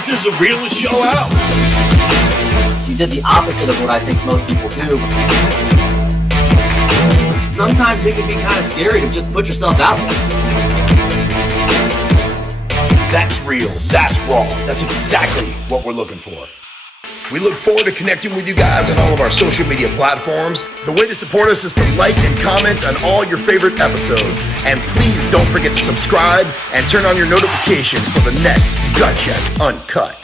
This is the realest show out. You did the opposite of what I think most people do. Sometimes it can be kind of scary to just put yourself out there. That's real. That's raw. That's exactly what we're looking for. We look forward to connecting with you guys on all of our social media platforms. The way to support us is to like and comment on all your favorite episodes. And please don't forget to subscribe and turn on your notifications for the next Gut Check Uncut.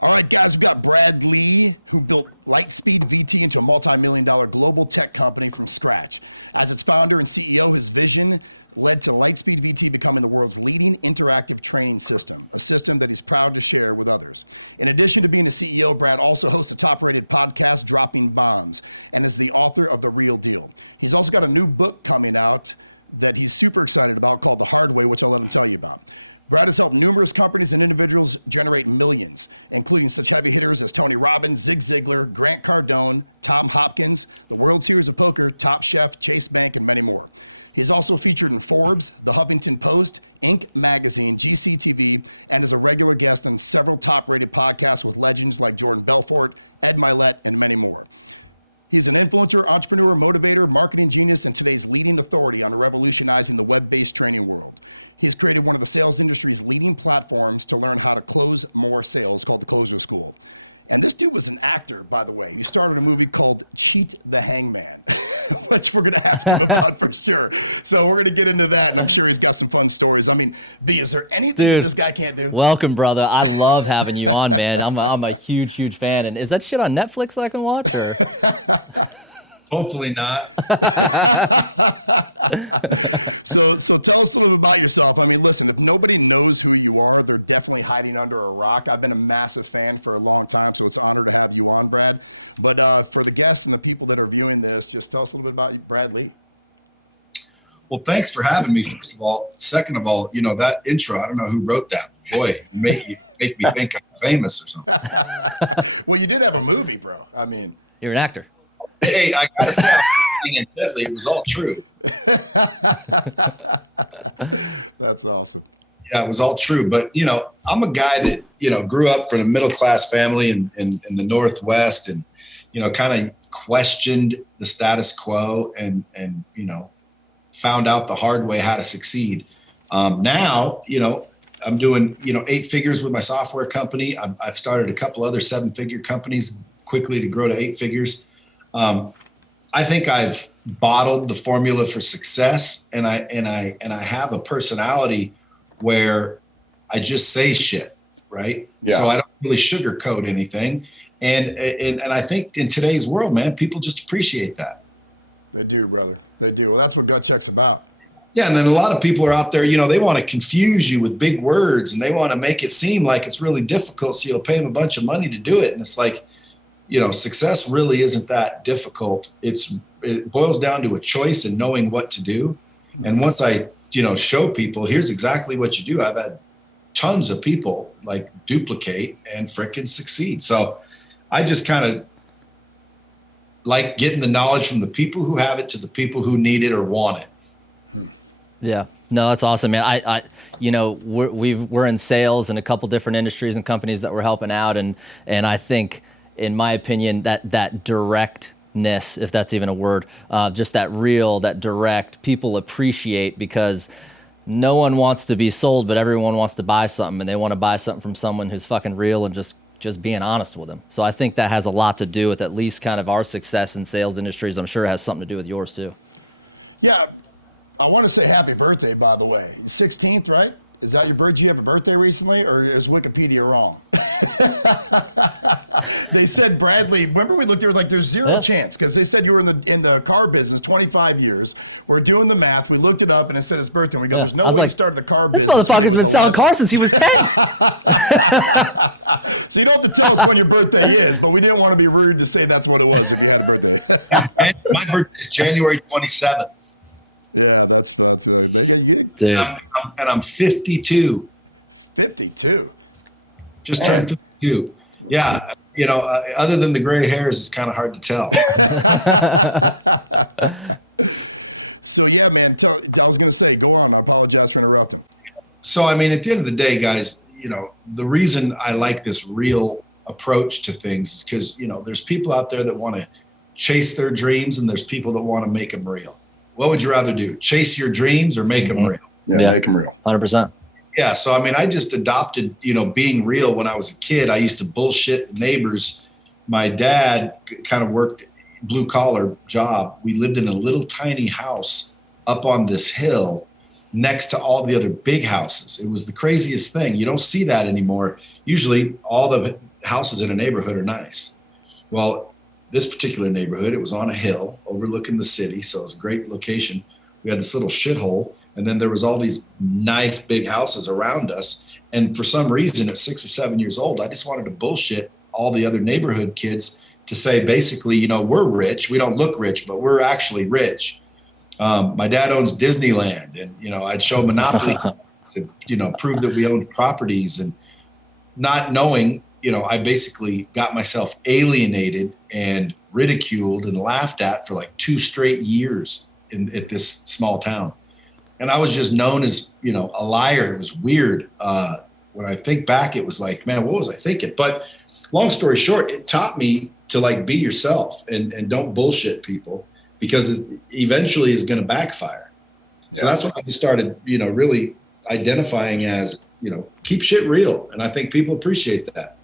All right, guys, we've got Brad Lee, who built Lightspeed VT into a multi-million-dollar global tech company from scratch. As its founder and CEO, his vision led to Lightspeed VT becoming the world's leading interactive training system, a system that he's proud to share with others. In addition to being a CEO, Brad also hosts a top-rated podcast, Dropping Bombs, and is the author of The Real Deal. He's also got a new book coming out that he's super excited about called The Hard Way, which I'll let him tell you about. Brad has helped numerous companies and individuals generate millions, including such heavy hitters as Tony Robbins, Zig Ziglar, Grant Cardone, Tom Hopkins, the World Series of Poker, Top Chef, Chase Bank, and many more. He's also featured in Forbes, The Huffington Post, Inc. Magazine, GCTV, and is a regular guest on several top-rated podcasts with legends like Jordan Belfort, Ed Mylett, and many more. He's an influencer, entrepreneur, motivator, marketing genius, and today's leading authority on revolutionizing the web-based training world. He's created one of the sales industry's leading platforms to learn how to close more sales called the Closer School. And this dude was an actor, by the way. He started a movie called Cheat the Hangman, which we're going to ask him about for sure. So we're going to get into that, and I'm sure he's got some fun stories. I mean, B, is there anything that this guy can't do? Welcome, brother. I love having you on, man. I'm a huge fan. And is that shit on Netflix that I can watch? Or? Hopefully not. So tell us a little bit about yourself. I mean, listen, if nobody knows who you are, they're definitely hiding under a rock. I've been a massive fan for a long time, so it's an honor to have you on, Brad. But for the guests and the people that are viewing this, just tell us a little bit about Brad Lee. Well, thanks for having me, first of all. Second of all, you know, that intro, I don't know who wrote that. Boy, you make me think I'm famous or something. Well, you did have a movie, bro. I mean. You're an actor. Hey, I gotta say, intently, it was all true. That's awesome. Yeah, it was all true. But, you know, I'm a guy that, you know, grew up from a middle-class family in the Northwest and, you know, kind of questioned the status quo and, you know, found out the hard way how to succeed. Now, you know, I'm doing, you know, 8 figures with my software company. I've started a couple other 7-figure companies quickly to grow to 8 figures. I think I've bottled the formula for success, and I have a personality where I just say shit, right? Yeah. So I don't really sugarcoat anything, and I think in today's world, man, people just appreciate that. They do, brother. They do. Well, that's what Gut Check's about. Yeah, and then a lot of people are out there, you know, they want to confuse you with big words, and they want to make it seem like it's really difficult, so you'll pay them a bunch of money to do it, and it's like, you know, success really isn't that difficult. It boils down to a choice and knowing what to do. Mm-hmm. And once I, you know, show people, here's exactly what you do. I've had tons of people like duplicate and frickin' succeed. So I just kind of like getting the knowledge from the people who have it to the people who need it or want it. Yeah. No, that's awesome, man. I you know, we're in sales in a couple different industries and companies that we're helping out. And I think, in my opinion, that directness, if that's even a word, just that real, that direct, people appreciate, because no one wants to be sold, but everyone wants to buy something, and they want to buy something from someone who's fucking real and just being honest with them. So I think that has a lot to do with at least kind of our success in sales industries. I'm sure it has something to do with yours too. Yeah. I want to say happy birthday, by the way. 16th, right? Is that your birthday? Did you have a birthday recently, or is Wikipedia wrong? They said Bradley. Remember we looked there like there's zero chance, because they said you were in the car business 25 years. We're doing the math. We looked it up and it said his birthday. And we go, there's no way he started the car business. This motherfucker's been selling cars since he was 10. So you don't have to tell us when your birthday is, but we didn't want to be rude to say that's what it was if you had a birthday. My birthday is January 27th. Yeah, that's they got you. Dude. And I'm 52. 52. Just turned 52. Yeah, you know, other than the gray hairs, it's kind of hard to tell. So yeah, man. I was gonna say, go on. I apologize for interrupting. So I mean, at the end of the day, guys, the reason I like this real approach to things is because, there's people out there that want to chase their dreams and there's people that want to make them real. What would you rather do? Chase your dreams or make them real? Yeah, make them real. 100%. Yeah. So, I just adopted, being real when I was a kid. I used to bullshit neighbors. My dad kind of worked blue collar job. We lived in a little tiny house up on this hill next to all the other big houses. It was the craziest thing. You don't see that anymore. Usually all the houses in a neighborhood are nice. Well, this particular neighborhood, it was on a hill overlooking the city. So it was a great location. We had this little shithole, and then there was all these nice big houses around us. And for some reason at 6 or 7 years old, I just wanted to bullshit all the other neighborhood kids to say, basically, we're rich. We don't look rich, but we're actually rich. My dad owns Disneyland, and, I'd show Monopoly to, prove that we owned properties, and not knowing, I basically got myself alienated and ridiculed and laughed at for like 2 straight years at this small town. And I was just known as, a liar. It was weird. When I think back, it was like, man, what was I thinking? But long story short, it taught me to like be yourself and don't bullshit people, because it eventually is going to backfire. Yeah. So that's when I started, really identifying as, keep shit real. And I think people appreciate that.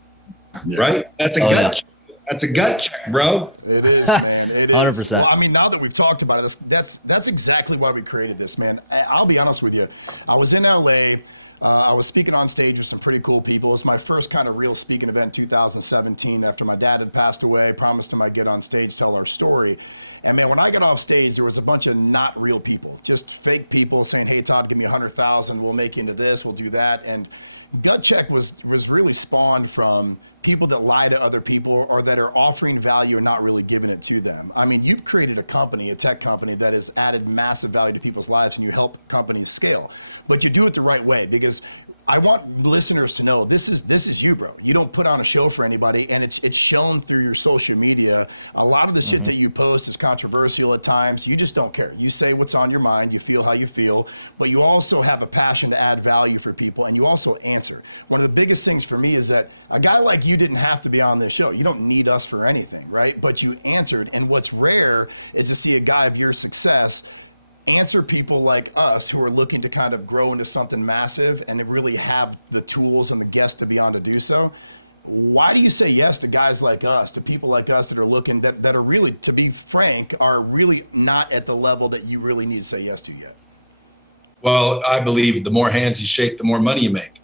Yeah. Right? That's a gut check. That's a gut check, bro. It is, man. It is. 100%. Well, now that we've talked about it, that's exactly why we created this, man. I'll be honest with you. I was in LA. I was speaking on stage with some pretty cool people. It was my first kind of real speaking event in 2017 after my dad had passed away. Promised him I'd get on stage, tell our story. And man, when I got off stage, there was a bunch of not real people, just fake people saying, hey, Todd, give me 100,000. We'll make you into this. We'll do that. And Gut Check was really spawned from people that lie to other people or that are offering value and not really giving it to them. You've created a company, a tech company that has added massive value to people's lives, and you help companies scale. But you do it the right way, because I want listeners to know this is you, bro. You don't put on a show for anybody, and it's shown through your social media. A lot of the shit that you post is controversial at times. You just don't care. You say what's on your mind. You feel how you feel, but you also have a passion to add value for people, and you also answer. One of the biggest things for me is that a guy like you didn't have to be on this show. You don't need us for anything, right? But you answered, and what's rare is to see a guy of your success answer people like us who are looking to kind of grow into something massive and really have the tools and the guests to be on to do so. Why do you say yes to guys like us, to people like us that are looking, that are really, to be frank, are really not at the level that you really need to say yes to yet? Well, I believe the more hands you shake, the more money you make.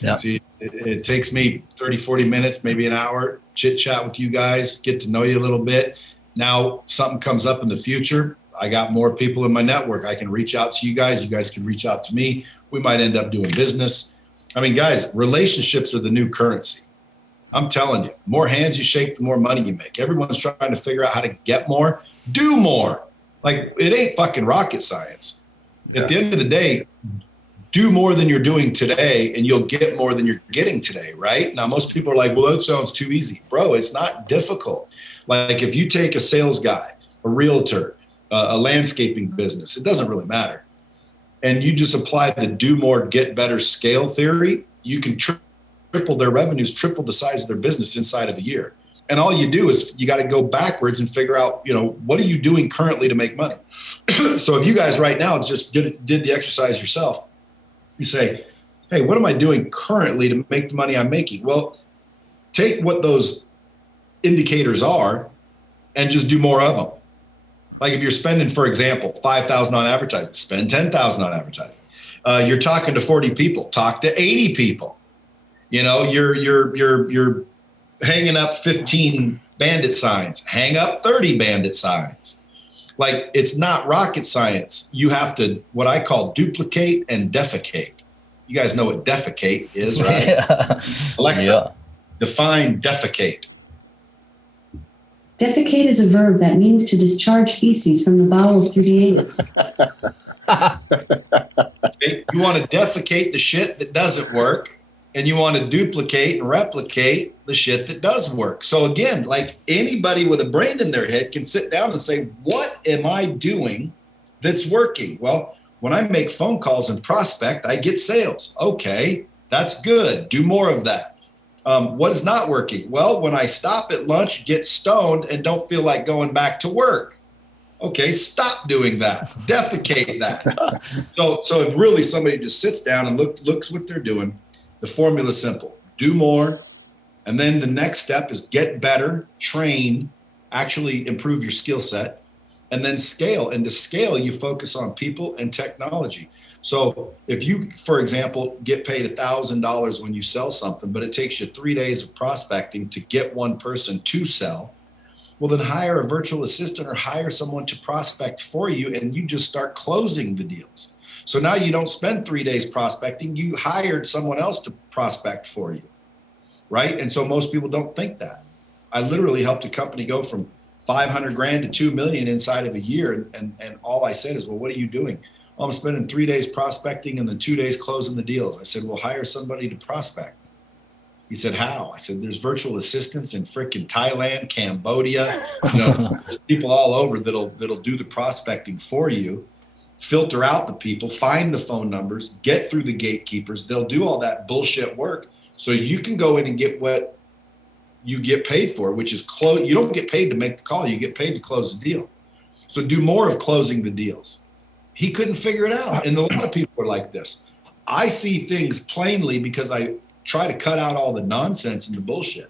Yeah. See, it takes me 30, 40 minutes, maybe an hour, chit chat with you guys, get to know you a little bit. Now something comes up in the future, I got more people in my network. I can reach out to you guys. You guys can reach out to me. We might end up doing business. Guys, relationships are the new currency. I'm telling you, more hands you shake, the more money you make. Everyone's trying to figure out how to get more, do more. Like, it ain't fucking rocket science. Yeah. At the end of the day, do more than you're doing today, and you'll get more than you're getting today, right? Now, most people are like, well, that sounds too easy. Bro, it's not difficult. Like, if you take a sales guy, a realtor, a landscaping business, it doesn't really matter, and you just apply the do more, get better scale theory, you can triple their revenues, triple the size of their business inside of a year. And all you do is you got to go backwards and figure out, what are you doing currently to make money? So if you guys right now just did the exercise yourself, you say, hey, what am I doing currently to make the money I'm making? Well, take what those indicators are and just do more of them. Like, if you're spending, for example, $5,000 on advertising, spend $10,000 on advertising. You're talking to 40 people, talk to 80 people. You're hanging up 15 bandit signs, hang up 30 bandit signs. Like, it's not rocket science. You have to, what I call, duplicate and defecate. You guys know what defecate is, right? Yeah. Alexa, define defecate. Defecate is a verb that means to discharge feces from the bowels through the anus. You want to defecate the shit that doesn't work, and you want to duplicate and replicate the shit that does work. So again, like, anybody with a brain in their head can sit down and say, what am I doing that's working? Well, when I make phone calls and prospect, I get sales. Okay, That's good. Do more of that. What is not working? Well, when I stop at lunch, get stoned, and don't feel like going back to work. Okay, stop doing that. Defecate that. So if really somebody just sits down and looks what they're doing, the formula is simple. Do more. And then the next step is get better, train, actually improve your skill set, and then scale. And to scale, you focus on people and technology. So if you, for example, get paid $1,000 when you sell something, but it takes you 3 days of prospecting to get one person to sell, well, then hire a virtual assistant or hire someone to prospect for you, and you just start closing the deals. So now you don't spend 3 days prospecting, you hired someone else to prospect for you, right? And so most people don't think that. I literally helped a company go from 500 grand to 2 million inside of a year. And all I said is, well, what are you doing? Well, I'm spending 3 days prospecting and then 2 days closing the deals. I said, well, hire somebody to prospect. He said, how? I said, there's virtual assistants in frickin' Thailand, Cambodia, people all over that'll do the prospecting for you, filter out the people, find the phone numbers, get through the gatekeepers. They'll do all that bullshit work so you can go in and get what you get paid for, which is close. You don't get paid to make the call. You get paid to close the deal. So do more of closing the deals. He couldn't figure it out. And a lot of people are like this. I see things plainly because I try to cut out all the nonsense and the bullshit.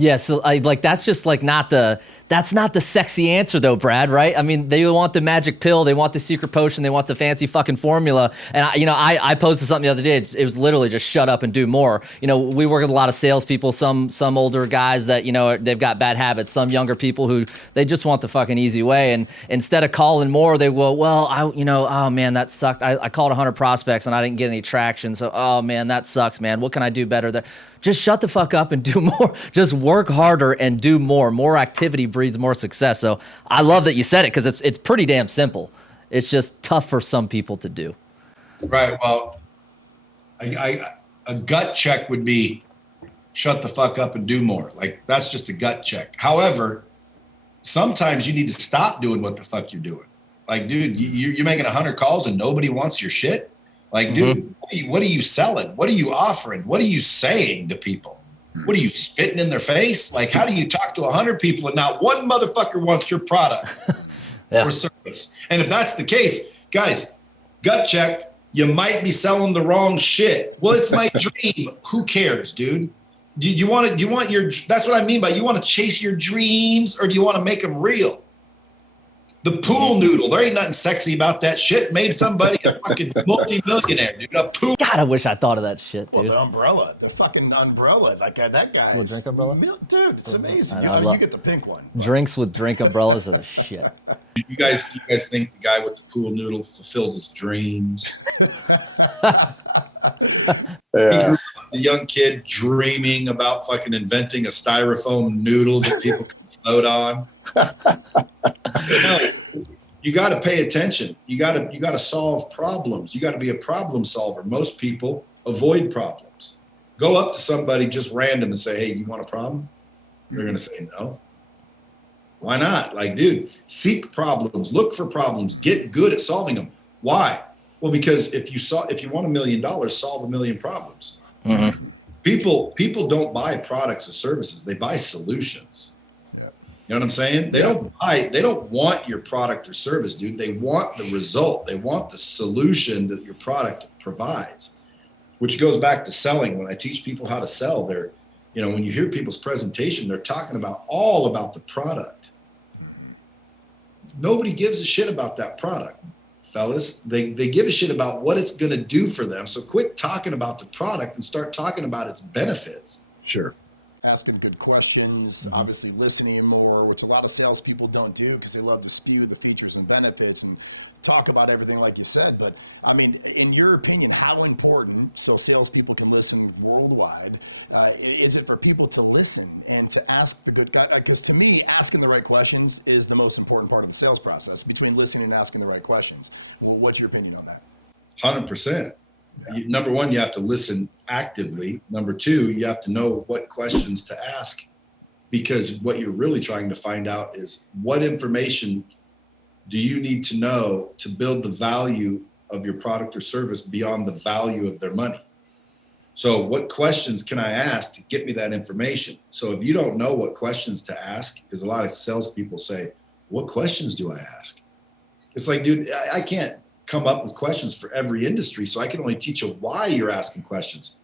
Yeah, so that's just like that's not the sexy answer though, Brad, right? I mean, they want the magic pill, they want the secret potion, they want the fancy fucking formula. And I posted something the other day. It was literally just shut up and do more. We work with a lot of salespeople, some older guys that they've got bad habits, some younger people who they just want the fucking easy way. And instead of calling more, they will. Well, oh man, that sucked. I called 100 prospects and I didn't get any traction. So oh man, that sucks, man. What can I do better there? Just shut the fuck up and do more. Just work harder and do more. More activity breeds more success. So I love that you said it because it's pretty damn simple. It's just tough for some people to do. Right. Well, a gut check would be shut the fuck up and do more. Like that's just a gut check. However, sometimes you need to stop doing what the fuck you're doing. Like, dude, you're making 100 calls and nobody wants your shit. Like, dude, what are you selling? What are you offering? What are you saying to people? What are you spitting in their face? Like, how do you talk to 100 people and not one motherfucker wants your product or service? And if that's the case, guys, gut check, you might be selling the wrong shit. Well, it's my dream. Who cares, dude? Do you want your, that's what I mean by you want to chase your dreams or do you want to make them real? The pool noodle. There ain't nothing sexy about that shit. Made somebody a fucking multi-millionaire, dude. A pool. God, I wish I thought of that shit. Dude. Well, the umbrella, the fucking umbrella. Like that guy's, dude. It's amazing. You get the pink one. But. Drinks with drink umbrellas are shit. You guys think the guy with the pool noodle fulfilled his dreams? He grew up as a young kid dreaming about fucking inventing a styrofoam noodle that people could float on. No, you got to pay attention. You got to solve problems. You got to be a problem solver. Most people avoid problems. Go up to somebody just random and say, "Hey, you want a problem?" They're going to say no. Why not? Like, dude, seek problems, look for problems, get good at solving them. Why? Well, because if you want $1 million, solve 1 million problems. Mm-hmm. People don't buy products or services; they buy solutions. Yeah. You know what I'm saying? They don't want your product or service, dude. They want the result. They want the solution that your product provides, which goes back to selling. When I teach people how to sell, when you hear people's presentation, they're talking all about the product. Mm-hmm. Nobody gives a shit about that product, fellas. They give a shit about what it's going to do for them. So quit talking about the product and start talking about its benefits. Sure. Asking good questions, obviously listening more, which a lot of salespeople don't do because they love to spew the features and benefits and talk about everything like you said. But I mean, in your opinion, how important, so salespeople can listen worldwide, is it for people to listen and to ask the good guy? Because to me, asking the right questions is the most important part of the sales process between listening and asking the right questions. Well, what's your opinion on that? 100%. Yeah. Number one, you have to listen actively. Number two, you have to know what questions to ask, because what you're really trying to find out is what information do you need to know to build the value of your product or service beyond the value of their money. So what questions can I ask to get me that information? So if you don't know what questions to ask, because a lot of salespeople say, what questions do I ask? It's like, dude, I can't come up with questions for every industry. So I can only teach you why you're asking questions.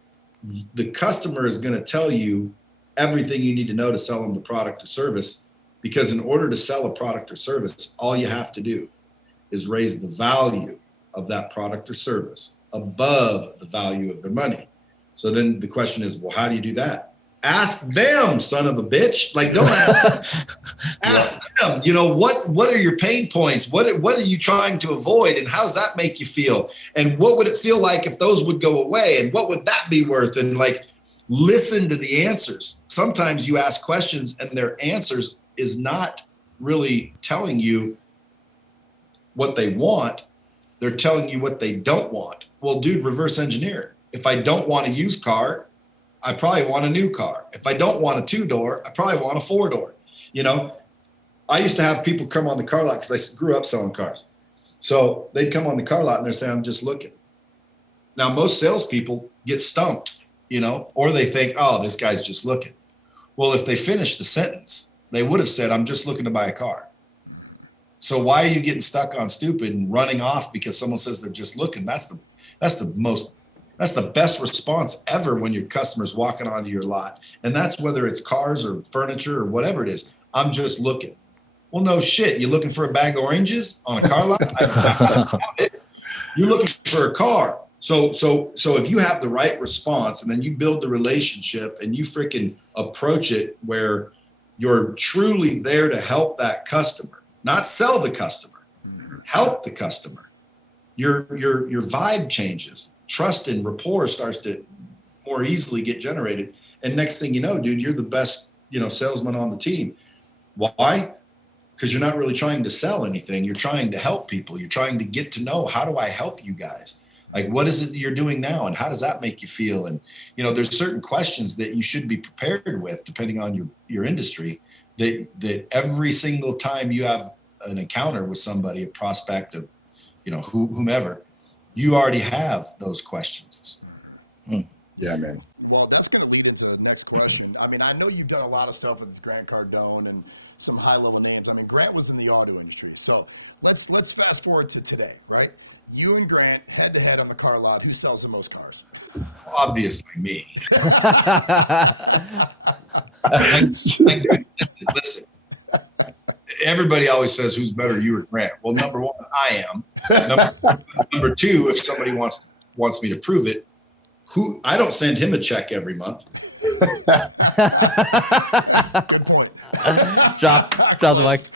The customer is going to tell you everything you need to know to sell them the product or service, because in order to sell a product or service, all you have to do is raise the value of that product or service above the value of their money. So then the question is, well, how do you do that? Ask them, son of a bitch. Like, don't ask them, you know, what are your pain points? What are you trying to avoid? And how does that make you feel? And what would it feel like if those would go away? And what would that be worth? And like, listen to the answers. Sometimes you ask questions and their answers is not really telling you what they want. They're telling you what they don't want. Well, dude, reverse engineer. If I don't want a used car, I probably want a new car. If I don't want a 2-door, I probably want a 4-door. You know, I used to have people come on the car lot because I grew up selling cars. So they'd come on the car lot and they're saying, I'm just looking. Now, most salespeople get stumped, you know, or they think, oh, this guy's just looking. Well, if they finished the sentence, they would have said, I'm just looking to buy a car. Mm-hmm. So why are you getting stuck on stupid and running off because someone says they're just looking? That's the best response ever when your customer's walking onto your lot. And that's whether it's cars or furniture or whatever it is. I'm just looking. Well, no shit. You looking for a bag of oranges on a car lot? You're looking for a car. So if you have the right response and then you build the relationship and you freaking approach it where you're truly there to help that customer, not sell the customer, help the customer, your vibe changes. Trust and rapport starts to more easily get generated. And next thing you know, dude, you're the best, you know, salesman on the team. Why? Because you're not really trying to sell anything. You're trying to help people. You're trying to get to know, how do I help you guys? Like, what is it that you're doing now? And how does that make you feel? And, you know, there's certain questions that you should be prepared with, depending on your industry, that every single time you have an encounter with somebody, a prospect, of, you know, whomever, you already have those questions. Mm-hmm. Yeah, man. Well, that's going to lead into the next question. I mean, I know you've done a lot of stuff with Grant Cardone and some high-level names. I mean, Grant was in the auto industry. So let's fast forward to today, right? You and Grant head-to-head on the car lot. Who sells the most cars? Obviously me. Listen, everybody always says, who's better, you or Grant? Well, number one, I am. Number two, if somebody wants me to prove it, I don't send him a check every month. Good point. Closed.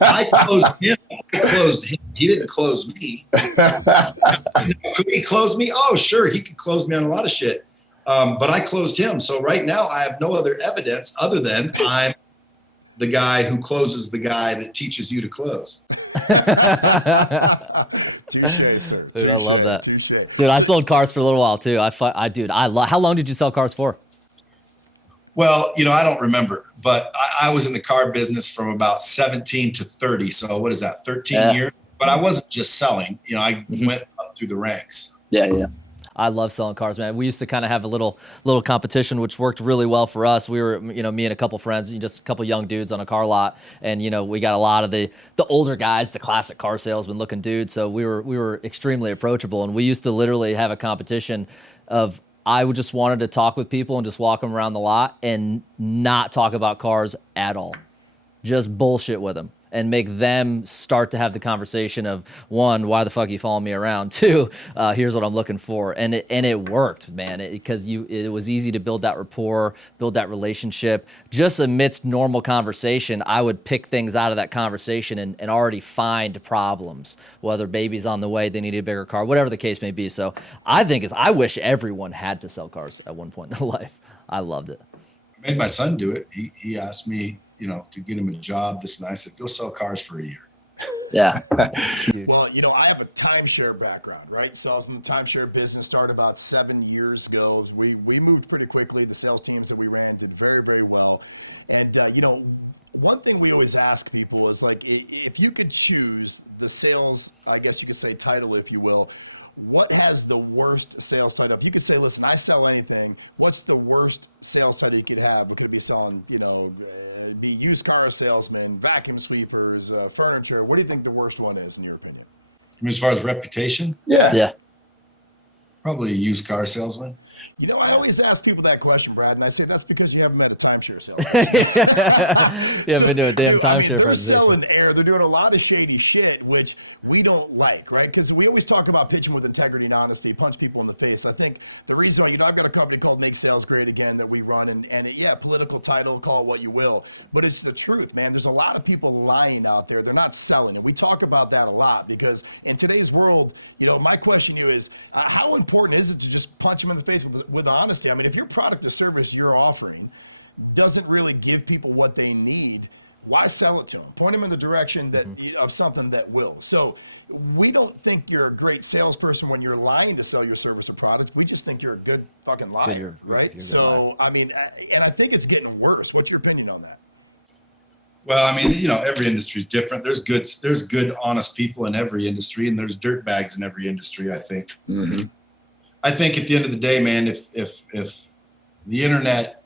I closed him. He didn't close me. Could he close me? Oh, sure. He could close me on a lot of shit. But I closed him. So right now I have no other evidence other than I'm the guy who closes the guy that teaches you to close. Touche, sir. Touche. Dude, I sold cars for a little while too. How long did you sell cars for? Well, you know, I don't remember, but I was in the car business from about 17 to 30. So what is that, 13 years? But I wasn't just selling. You know, I went up through the ranks. Yeah. I love selling cars, man. We used to kind of have a little competition, which worked really well for us. We were, you know, me and a couple friends, just a couple young dudes on a car lot, and you know, we got a lot of the older guys, the classic car salesman looking dudes. So we were extremely approachable, and we used to literally have a competition of I just wanted to talk with people and just walk them around the lot and not talk about cars at all, just bullshit with them. And make them start to have the conversation of, one, why the fuck are you following me around? Two, here's what I'm looking for. And it worked, man, because it was easy to build that rapport, build that relationship. Just amidst normal conversation, I would pick things out of that conversation and already find problems, whether baby's on the way, they need a bigger car, whatever the case may be. So I wish everyone had to sell cars at one point in their life. I loved it. I made my son do it. He asked me, you know, to get him a job, this and that. I said, go sell cars for a year. Yeah. Well, I have a timeshare background, right? So I was in the timeshare business, started about 7 years ago. We moved pretty quickly. The sales teams that we ran did very, very well. And, one thing we always ask people is like, if you could choose the sales, I guess you could say title, if you will, what has the worst sales title? If you could say, listen, I sell anything, what's the worst sales title you could have? What could it be selling, be used car salesman, vacuum sweepers, furniture? What do you think the worst one is in your opinion? As far as reputation, Yeah. probably a used car salesman. I always ask people that question, Brad, and I say that's because you haven't met a timeshare salesperson. Dude, they're selling air. They're doing a lot of shady shit, which we don't like, right? Because we always talk about pitching with integrity and honesty, punch people in the face. I think the reason why, I've got a company called Make Sales Great Again that we run, and political title, call it what you will, but it's the truth, man. There's a lot of people lying out there. They're not selling, and we talk about that a lot because in today's world, my question to you is, how important is it to just punch them in the face with honesty? I mean, if your product or service you're offering doesn't really give people what they need, why sell it to them? Point them in the direction of something that will. So we don't think you're a great salesperson when you're lying to sell your service or product. We just think you're a good fucking liar, right? So, and I think it's getting worse. What's your opinion on that? Well, every industry is different. There's good, honest people in every industry, and there's dirtbags in every industry, I think. Mm-hmm. I think at the end of the day, man, if the internet,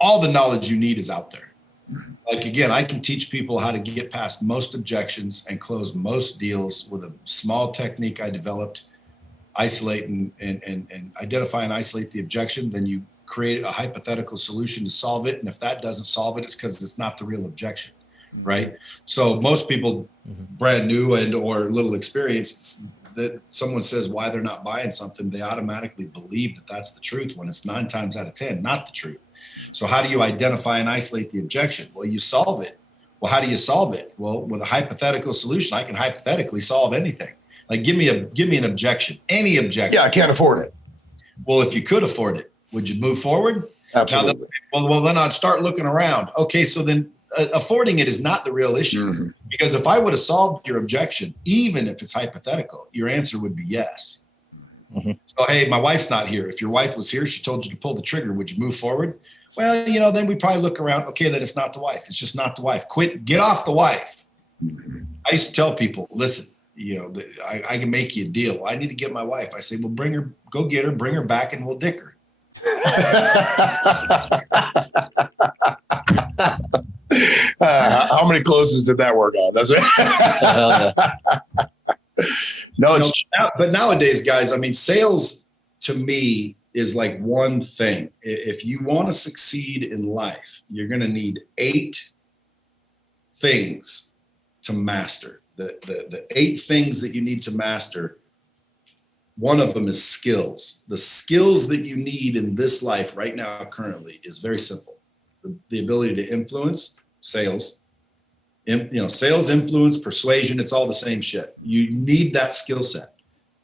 all the knowledge you need is out there. Mm-hmm. Like, again, I can teach people how to get past most objections and close most deals with a small technique I developed, isolate and identify and isolate the objection. Then you create a hypothetical solution to solve it. And if that doesn't solve it, it's because it's not the real objection. Mm-hmm. Right. So most people brand new and or little experienced, that someone says why they're not buying something, they automatically believe that that's the truth when it's 9 times out of 10 not the truth. Mm-hmm. So how do you identify and isolate the objection? Well, you solve it. Well, how do you solve it? Well, with a hypothetical solution, I can hypothetically solve anything. Like, give me an objection, any objection. Yeah, I can't afford it. Well, if you could afford it, would you move forward? Absolutely. Then I'd start looking around. Okay, so then affording it is not the real issue. Mm-hmm. Because if I would have solved your objection, even if it's hypothetical, your answer would be yes. Mm-hmm. So, hey, my wife's not here. If your wife was here, she told you to pull the trigger. Would you move forward? Well, then we probably look around. Okay, then it's not the wife. It's just not the wife. Get off the wife. Mm-hmm. I used to tell people, listen, I can make you a deal. I need to get my wife. I say, well, go get her, bring her back, and we'll dick her. How many closes did that work on? That's it. No, but nowadays, guys, sales to me is like one thing. If you want to succeed in life, you're going to need 8 things to master. The 8 things that you need to master. One of them is skills. The skills that you need in this life right now, currently, is very simple. The ability to influence, sales, sales, influence, persuasion, it's all the same shit. You need that skill set.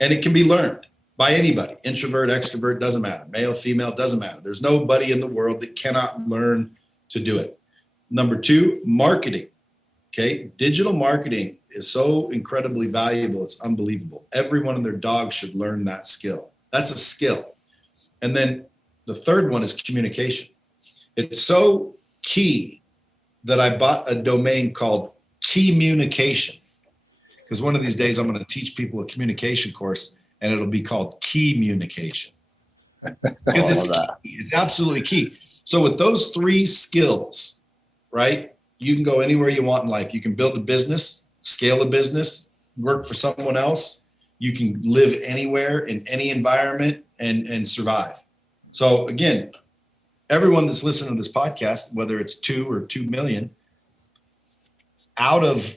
And it can be learned by anybody. Introvert, extrovert, doesn't matter. Male, female, doesn't matter. There's nobody in the world that cannot learn to do it. Number 2, marketing. Okay. Digital marketing is so incredibly valuable. It's unbelievable. Everyone and their dog should learn that skill. That's a skill. And then the third one is communication. It's so key that I bought a domain called Keymunication, because one of these days I'm going to teach people a communication course and it'll be called Keymunication. Because it's key. It's absolutely key. So with those 3 skills, right, you can go anywhere you want in life. You can build a business, scale a business, work for someone else. You can live anywhere in any environment and survive. So again, everyone that's listening to this podcast, whether it's 2 or 2 million, out of,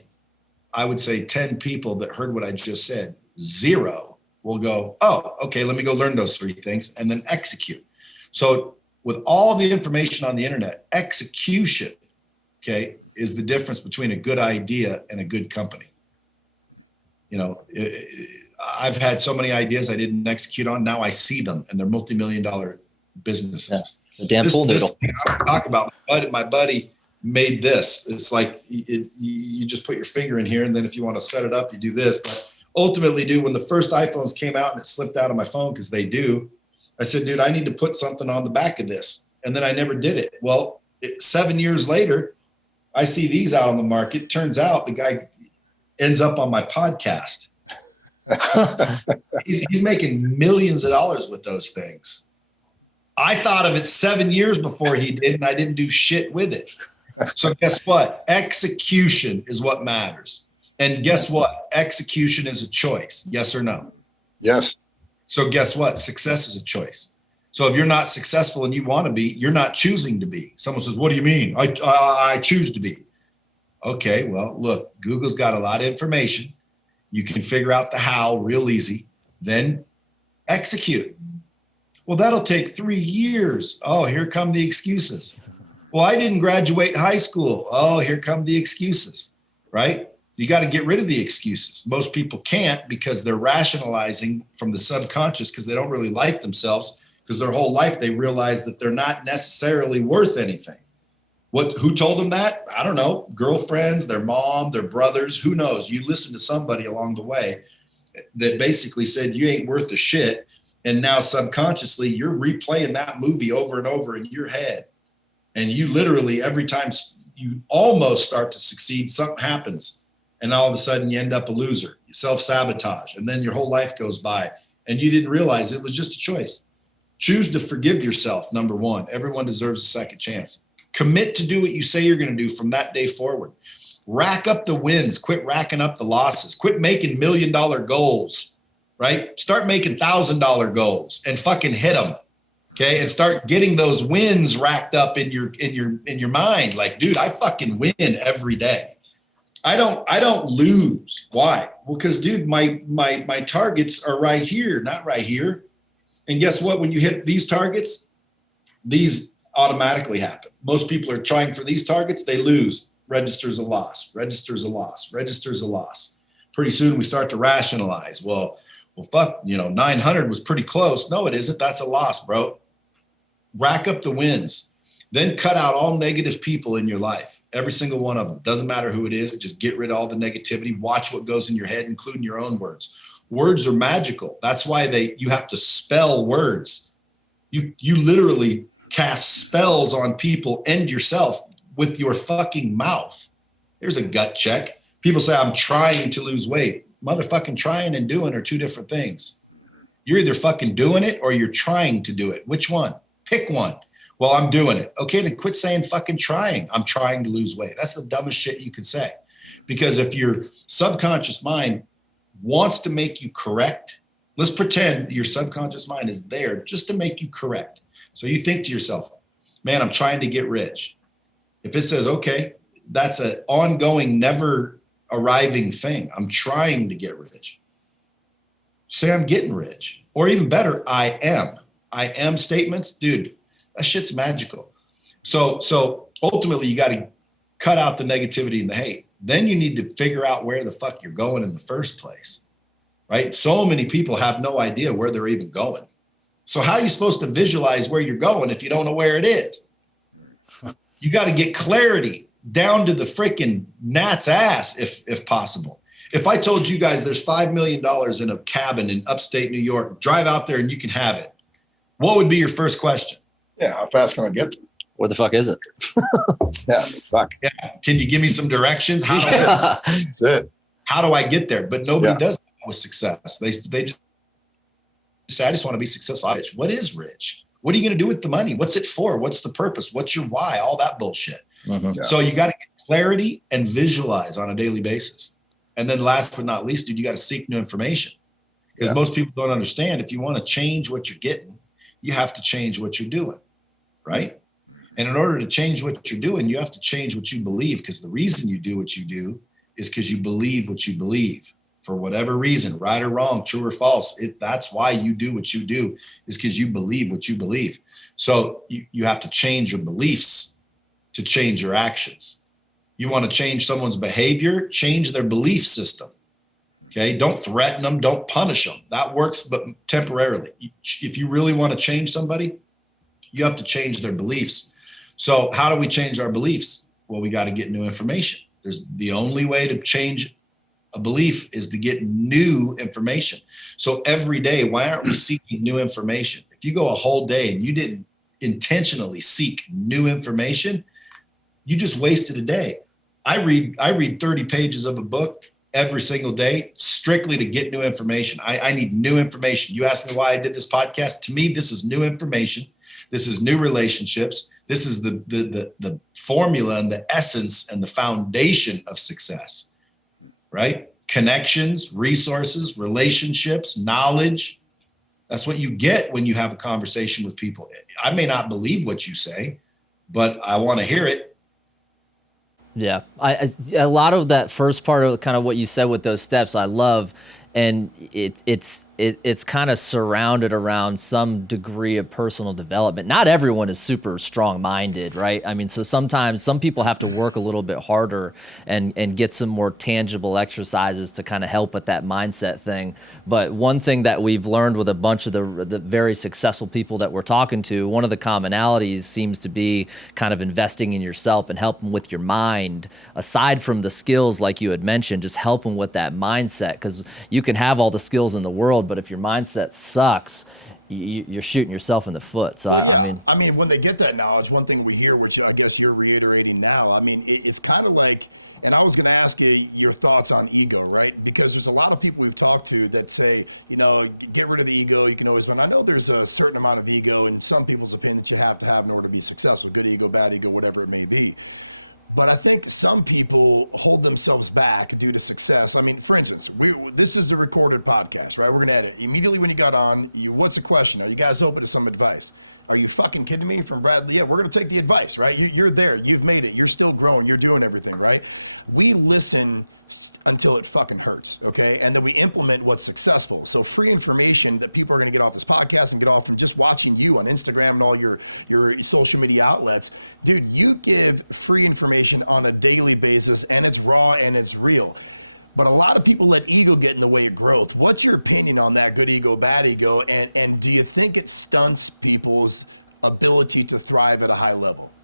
I would say, 10 people that heard what I just said, 0 will go, oh, okay, let me go learn those 3 things and then execute. So with all the information on the internet, execution, okay, is the difference between a good idea and a good company. I've had so many ideas I didn't execute on. Now I see them and they're multi-million-dollar businesses. Yeah. The damn pool noodle. I talk about my buddy made this. It's like you just put your finger in here, and then if you want to set it up, you do this. But ultimately, dude, when the first iPhones came out and it slipped out of my phone, because they do, I said, dude, I need to put something on the back of this. And then I never did it. Well, 7 years later, I see these out on the market. Turns out the guy ends up on my podcast. he's making millions of dollars with those things. I thought of it 7 years before he did, and I didn't do shit with it. So guess what? Execution is what matters. And guess what? Execution is a choice. Yes or no? Yes. So guess what? Success is a choice. So if you're not successful and you want to be, you're not choosing to be. Someone says, what do you mean? I choose to be. Okay, well, look, Google's got a lot of information. You can figure out the how real easy. Then execute. Well, that'll take 3 years. Oh, here come the excuses. Well, I didn't graduate high school. Oh, here come the excuses, right? You got to get rid of the excuses. Most people can't because they're rationalizing from the subconscious because they don't really like themselves, because their whole life they realize that they're not necessarily worth anything. Who told them that? I don't know. Girlfriends, their mom, their brothers, who knows? You listen to somebody along the way that basically said you ain't worth a shit. And now subconsciously you're replaying that movie over and over in your head. And you literally, every time you almost start to succeed, something happens. And all of a sudden you end up a loser. You self-sabotage. And then your whole life goes by. And you didn't realize it was just a choice. Choose to forgive yourself, number one. Everyone deserves a second chance. Commit to do what you say you're going to do from that day forward. Rack up the wins. Quit racking up the losses. Quit making $1 million goals, right? Start making $1,000 goals and fucking hit them. Okay. And start getting those wins racked up in your mind. Like, dude, I fucking win every day. I don't lose. Why? Well, because dude, my targets are right here, not right here. And guess what? When you hit these targets, these automatically happen. Most people are trying for these targets. They lose. Registers a loss, registers a loss, registers a loss. Pretty soon we start to rationalize. Well, fuck, 900 was pretty close. No, it isn't. That's a loss, bro. Rack up the wins. Then cut out all negative people in your life. Every single one of them. Doesn't matter who it is. Just get rid of all the negativity. Watch what goes in your head, including your own words. Words are magical. That's why you have to spell words. You literally cast spells on people and yourself with your fucking mouth. There's a gut check. People say, I'm trying to lose weight. Motherfucking trying and doing are two different things. You're either fucking doing it or you're trying to do it. Which one? Pick one. Well, I'm doing it. Okay, then quit saying fucking trying. I'm trying to lose weight. That's the dumbest shit you could say. Because if your subconscious mind wants to make you correct, let's pretend your subconscious mind is there just to make you correct. So you think to yourself, man, I'm trying to get rich. If it says, okay, that's an ongoing, never arriving thing. I'm trying to get rich. Say I'm getting rich. Or even better, I am. I am statements. Dude, that shit's magical. So ultimately, you got to cut out the negativity and the hate. Then you need to figure out where the fuck you're going in the first place, right? So many people have no idea where they're even going. So how are you supposed to visualize where you're going if you don't know where it is? You got to get clarity down to the freaking gnat's ass if possible. If I told you guys there's $5 million in a cabin in upstate New York, drive out there and you can have it, what would be your first question? Yeah, how fast can I get there? Where the fuck is it? Yeah, fuck. Yeah. Can you give me some directions? That's it. How do I get there? But nobody does that with success. They just say, I just want to be successful. What is rich? What are you going to do with the money? What's it for? What's the purpose? What's your why? All that bullshit. Mm-hmm. So you got to get clarity and visualize on a daily basis. And then last but not least, dude, you got to seek new information, because most people don't understand. If you want to change what you're getting, you have to change what you're doing, right? And in order to change what you're doing, you have to change what you believe, because the reason you do what you do is because you believe what you believe. For whatever reason, right or wrong, true or false, that's why you do what you do, is because you believe what you believe. So you have to change your beliefs to change your actions. You want to change someone's behavior, change their belief system. Okay, don't threaten them, don't punish them. That works, but temporarily. If you really want to change somebody, you have to change their beliefs. So how do we change our beliefs? Well, we got to get new information. There's the only way to change a belief is to get new information. So every day, why aren't we seeking new information? If you go a whole day and you didn't intentionally seek new information, you just wasted a day. I read 30 pages of a book every single day strictly to get new information. I need new information. You ask me why I did this podcast. To me, this is new information. This is new relationships. This is the formula and the essence and the foundation of success, right? Connections, resources, relationships, knowledge. That's what you get when you have a conversation with people. I may not believe what you say, but I want to hear it. Yeah, a lot of that first part of kind of what you said with those steps, I love, and it's kind of surrounded around some degree of personal development. Not everyone is super strong-minded, right? I mean, so sometimes some people have to work a little bit harder and get some more tangible exercises to kind of help with that mindset thing. But one thing that we've learned with a bunch of the very successful people that we're talking to, one of the commonalities seems to be kind of investing in yourself and helping with your mind, aside from the skills like you had mentioned, just helping with that mindset, because you can have all the skills in the world, but if your mindset sucks, you're shooting yourself in the foot. So, well, yeah. I mean, when they get that knowledge, one thing we hear, which I guess you're reiterating now, I mean, it's kind of like, and I was going to ask you your thoughts on ego, right? Because there's a lot of people we've talked to that say, you know, get rid of the ego. You can always win. I know there's a certain amount of ego in some people's opinion that you have to have in order to be successful. Good ego, bad ego, whatever it may be. But I think some people hold themselves back due to success. I mean, for instance, this is a recorded podcast, right? We're going to edit. Immediately when you got on, what's the question? Are you guys open to some advice? Are you fucking kidding me? From Bradley? Yeah, we're going to take the advice, right? You're there. You've made it. You're still growing. You're doing everything, right? We listen until it fucking hurts, okay? And then we implement what's successful. So free information that people are going to get off this podcast and get off from just watching you on Instagram and all your social media outlets. Dude, you give free information on a daily basis, and it's raw and it's real. But a lot of people let ego get in the way of growth. What's your opinion on that good ego, bad ego? And do you think it stunts people's ability to thrive at a high level?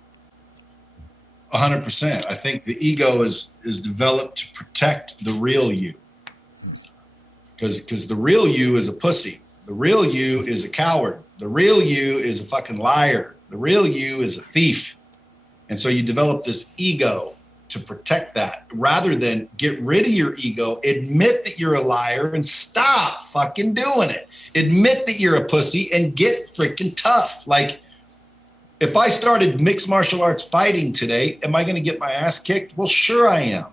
100%. I think the ego is developed to protect the real you. Because the real you is a pussy. The real you is a coward. The real you is a fucking liar. The real you is a thief. And so you develop this ego to protect that, rather than get rid of your ego, admit that you're a liar and stop fucking doing it. Admit that you're a pussy and get freaking tough. Like, if I started mixed martial arts fighting today, am I going to get my ass kicked? Well, sure I am.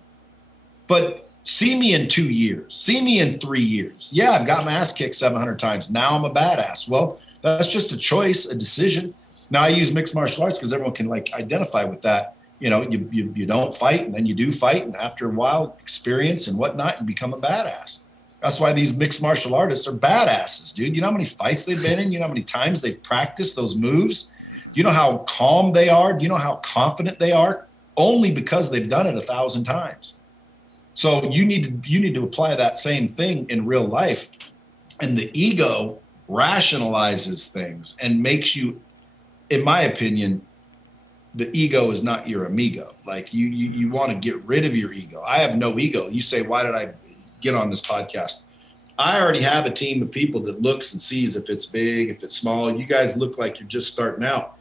But see me in 2 years. See me in 3 years. Yeah, I've got my ass kicked 700 times. Now I'm a badass. Well, that's just a choice, a decision. Now I use mixed martial arts because everyone can like identify with that. You know, you don't fight and then you do fight. And after a while, experience and whatnot, you become a badass. That's why these mixed martial artists are badasses, dude. You know how many fights they've been in? You know how many times they've practiced those moves? You know how calm they are? Do you know how confident they are? Only because they've done it 1,000 times. So you need to apply that same thing in real life. And the ego rationalizes things and makes you, in my opinion, the ego is not your amigo. Like you want to get rid of your ego. I have no ego. You say, why did I get on this podcast? I already have a team of people that looks and sees if it's big, if it's small. You guys look like you're just starting out.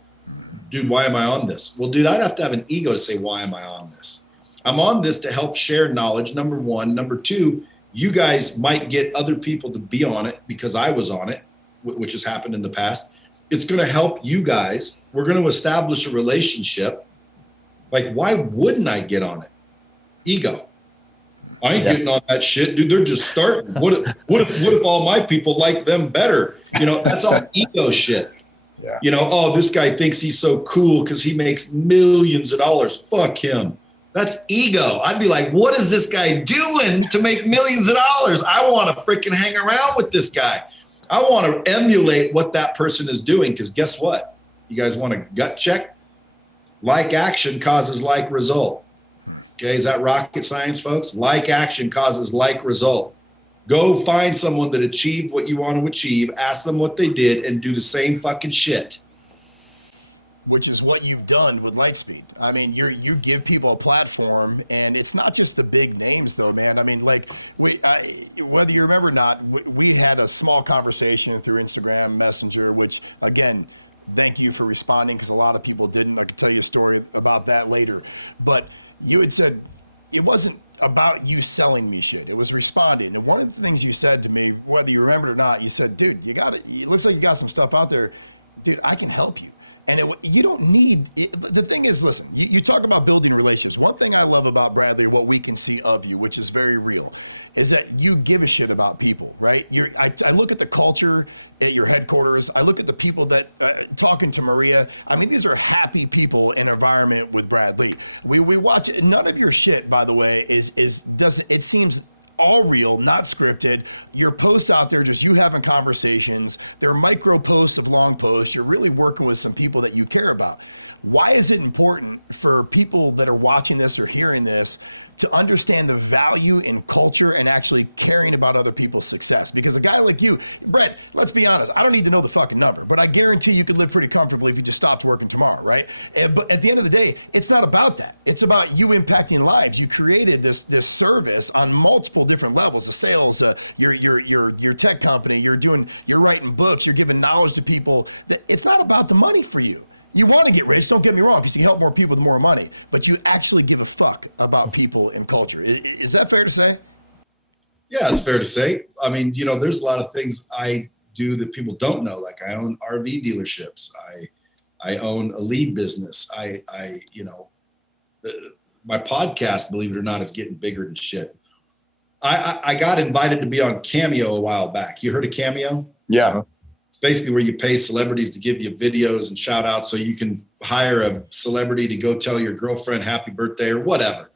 Dude, why am I on this? Well, dude, I'd have to have an ego to say, why am I on this? I'm on this to help share knowledge, number one. Number two, you guys might get other people to be on it because I was on it, which has happened in the past. It's going to help you guys. We're going to establish a relationship. Like, why wouldn't I get on it? Ego. I ain't getting on that shit, dude. They're just starting. What if all my people like them better? You know, that's all ego shit. Yeah. You know, oh, this guy thinks he's so cool because he makes millions of dollars. Fuck him. That's ego. I'd be like, what is this guy doing to make millions of dollars? I want to freaking hang around with this guy. I want to emulate what that person is doing, because guess what? You guys want a gut check? Like action causes like result. Okay, is that rocket science, folks? Like action causes like result. Go find someone that achieved what you want to achieve, ask them what they did, and do the same fucking shit. which is what you've done with Lightspeed. I mean, you give people a platform, and it's not just the big names, though, man. I mean, like whether you remember or not, we had a small conversation through Instagram Messenger, which again, thank you for responding because a lot of people didn't. I could tell you a story about that later, but you had said it wasn't about you selling me shit. It was responding. And one of the things you said to me, whether you remember it or not, you said, dude, it looks like you got some stuff out there. Dude, I can help you. And you don't need, the thing is, listen, you talk about building relationships. One thing I love about Bradley, or what we can see of you, which is very real, is that you give a shit about people, right? I look at the culture at your headquarters. I look at the people that, talking to Maria, I mean, these are happy people in an environment with Bradley. We watch, none of your shit, by the way, it seems all real, not scripted. Your posts out there, just you having conversations. They're micro posts of long posts. You're really working with some people that you care about. Why is it important for people that are watching this or hearing this to understand the value in culture and actually caring about other people's success? Because a guy like you, Brett, let's be honest, I don't need to know the fucking number, but I guarantee you could live pretty comfortably if you just stopped working tomorrow, right? But at the end of the day, it's not about that. It's about you impacting lives. You created this service on multiple different levels, the sales, your tech company, you're writing books, you're giving knowledge to people. That it's not about the money for you. You want to get rich, don't get me wrong, because you can help more people with more money, but you actually give a fuck about people and culture. Is that fair to say? Yeah, it's fair to say. I mean, there's a lot of things I do that people don't know. Like I own RV dealerships. I own a lead business. My podcast, believe it or not, is getting bigger than shit. I got invited to be on Cameo a while back. You heard of Cameo? Yeah. It's basically where you pay celebrities to give you videos and shout outs so you can hire a celebrity to go tell your girlfriend happy birthday or whatever.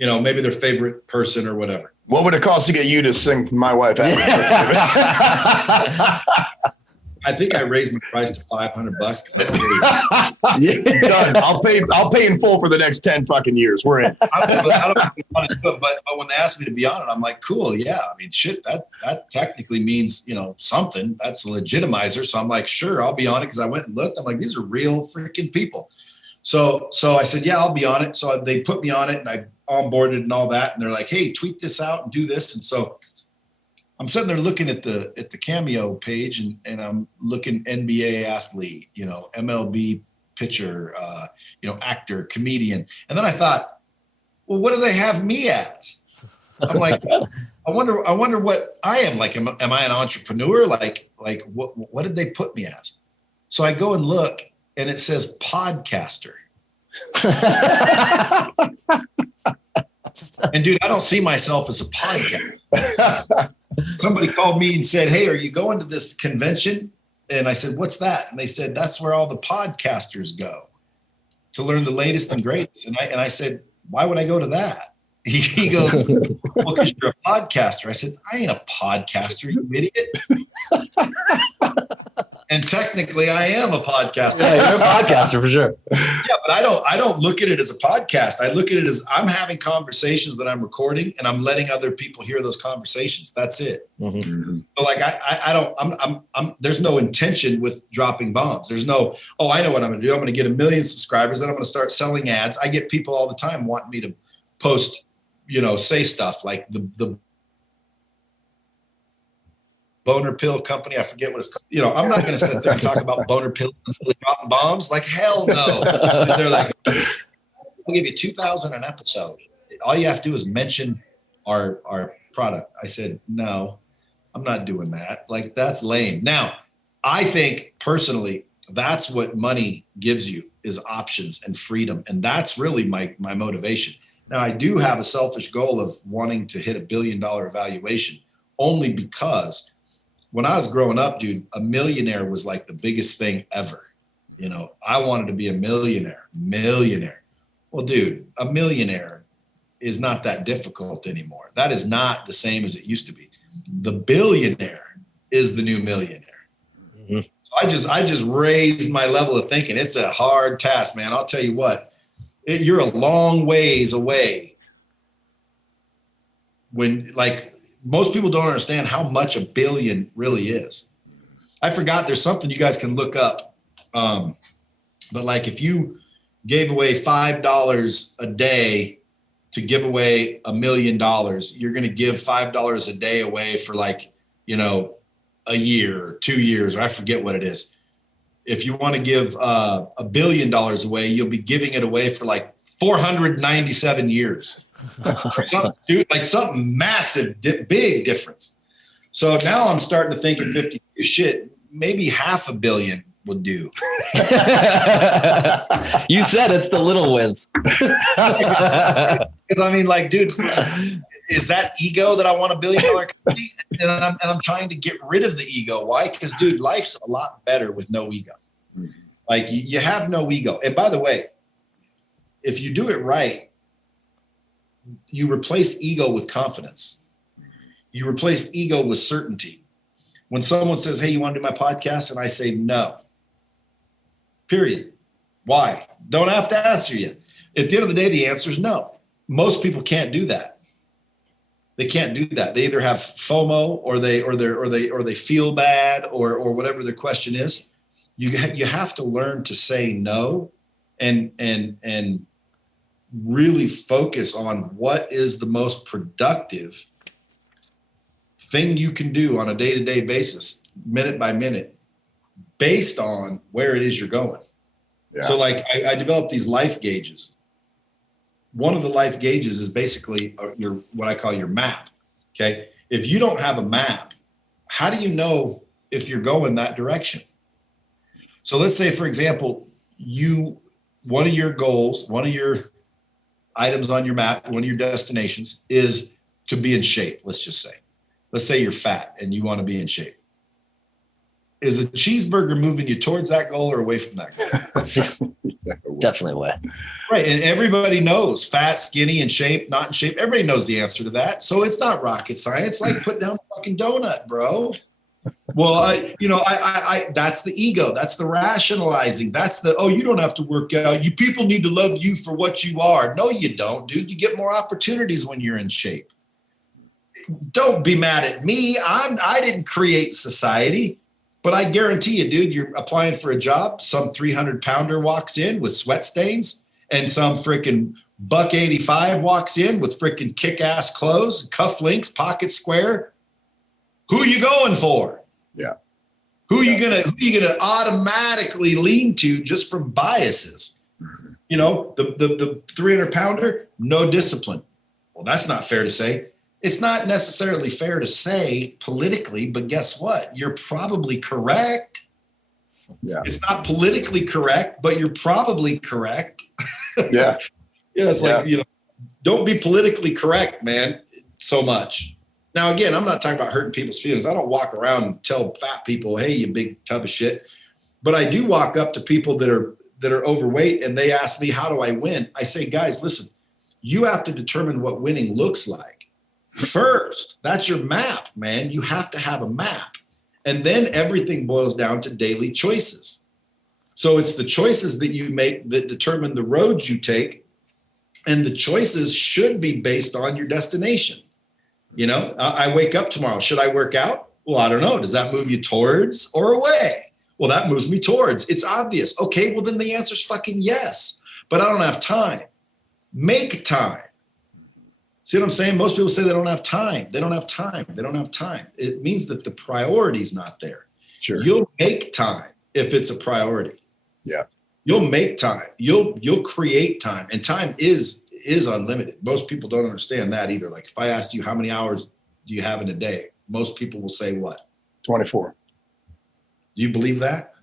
Maybe their favorite person or whatever. What would it cost to get you to sing my wife happy birthday? I think I raised my price to $500. Done. I'll pay in full for the next 10 fucking years. We're in. I don't want to do it, but when they asked me to be on it, I'm like, cool, yeah. I mean, shit, that technically means, something. That's a legitimizer. So I'm like, sure, I'll be on it because I went and looked. I'm like, these are real freaking people. So I said, yeah, I'll be on it. So they put me on it and I onboarded and all that. And they're like, hey, tweet this out and do this. And so I'm sitting there looking at the Cameo page and I'm looking NBA athlete, MLB pitcher, actor, comedian. And then I thought, well, what do they have me as? I'm like, I wonder what I am. Like, am I an entrepreneur? Like what did they put me as? So I go and look and it says podcaster. And dude, I don't see myself as a podcaster. Somebody called me and said, hey, are you going to this convention? And I said, what's that? And they said, that's where all the podcasters go to learn the latest and greatest. And I said, why would I go to that? He goes, well, because you're a podcaster. I said, I ain't a podcaster, you idiot. And technically I am a podcaster. Yeah, you're a podcaster for sure. Yeah, but I don't look at it as a podcast. I look at it as I'm having conversations that I'm recording and I'm letting other people hear those conversations. That's it. Mm-hmm. So like I'm there's no intention with dropping bombs. There's no, I know what I'm gonna do. I'm gonna get 1 million subscribers, then I'm gonna start selling ads. I get people all the time wanting me to post, say stuff like the boner pill company. I forget what it's called. I'm not going to sit there and talk about boner pills and really dropping bombs. Like, hell no. And they're like, we'll give you $2,000 an episode. All you have to do is mention our product. I said, no, I'm not doing that. Like, that's lame. Now, I think personally, that's what money gives you is options and freedom. And that's really my motivation. Now, I do have a selfish goal of wanting to hit $1 billion valuation only because when I was growing up, dude, a millionaire was like the biggest thing ever. I wanted to be a millionaire. Well, dude, a millionaire is not that difficult anymore. That is not the same as it used to be. The billionaire is the new millionaire. Mm-hmm. So I just raised my level of thinking. It's a hard task, man. I'll tell you what, you're a long ways away when most people don't understand how much $1 billion really is. I forgot there's something you guys can look up. But like if you gave away $5 a day to give away $1 million, you're going to give $5 a day away for like, you know, a year or 2 years, or I forget what it is. If you want to give $1 billion away, you'll be giving it away for like 497 years. Dude, like something massive, big difference. So now I'm starting to think at 50, shit, maybe $500 million would do. You said it's the little wins. Because I mean, like, dude, is that ego that I want $1 billion company? And I'm trying to get rid of the ego. Why? Because, dude, life's a lot better with no ego. Mm-hmm. Like you have no ego. And by the way, if you do it right, you replace ego with confidence. Mm-hmm. You replace ego with certainty. When someone says, hey, you want to do my podcast? And I say, no. Period. Why? Don't have to answer you. At the end of the day, the answer is no. Most people can't do that. They can't do that. They either have FOMO or they feel bad or whatever their question is. You have to learn to say no and really focus on what is the most productive thing you can do on a day-to-day basis, minute by minute, based on where it is you're going. Yeah. So like I developed these life gauges. One of the life gauges is basically what I call your map. Okay. If you don't have a map, how do you know if you're going that direction? So let's say, for example, one of your goals, one of your items on your map, one of your destinations is to be in shape. Let's just say, let's say you're fat and you want to be in shape. Is a cheeseburger moving you towards that goal or away from that goal? Definitely away. Right. And everybody knows fat, skinny, in shape, not in shape. Everybody knows the answer to that. So it's not rocket science. Like put down the fucking donut, bro. Well, I that's the ego. That's the rationalizing. That's the, oh, you don't have to work out. You people need to love you for what you are. No, you don't, dude. You get more opportunities when you're in shape. Don't be mad at me. I didn't create society. But I guarantee you, dude, you're applying for a job. Some 300-pounder walks in with sweat stains, and some freaking $185 walks in with freaking kick-ass clothes, cufflinks, pocket square. Who you going for? Yeah. Who you gonna automatically lean to just from biases? Mm-hmm. You know, the 300-pounder, no discipline. Well, that's not fair to say. It's not necessarily fair to say politically, but guess what? You're probably correct. Yeah. It's not politically correct, but you're probably correct. Yeah. Yeah. It's like, you know, don't be politically correct, man, so much. Now, again, I'm not talking about hurting people's feelings. I don't walk around and tell fat people, hey, you big tub of shit. But I do walk up to people that are overweight and they ask me, how do I win? I say, guys, listen, you have to determine what winning looks like. First, that's your map, man. You have to have a map. And then everything boils down to daily choices. So it's the choices that you make that determine the roads you take. And the choices should be based on your destination. You know, I wake up tomorrow. Should I work out? Well, I don't know. Does that move you towards or away? Well, that moves me towards. It's obvious. Okay, well, then the answer is fucking yes. But I don't have time. Make time. See what I'm saying? Most people say they don't have time. They don't have time. They don't have time. It means that the priority is not there. Sure. You'll make time if it's a priority. Yeah. You'll make time. You'll create time. And time is unlimited. Most people don't understand that either. Like if I asked you how many hours do you have in a day, most people will say what? 24. Do you believe that?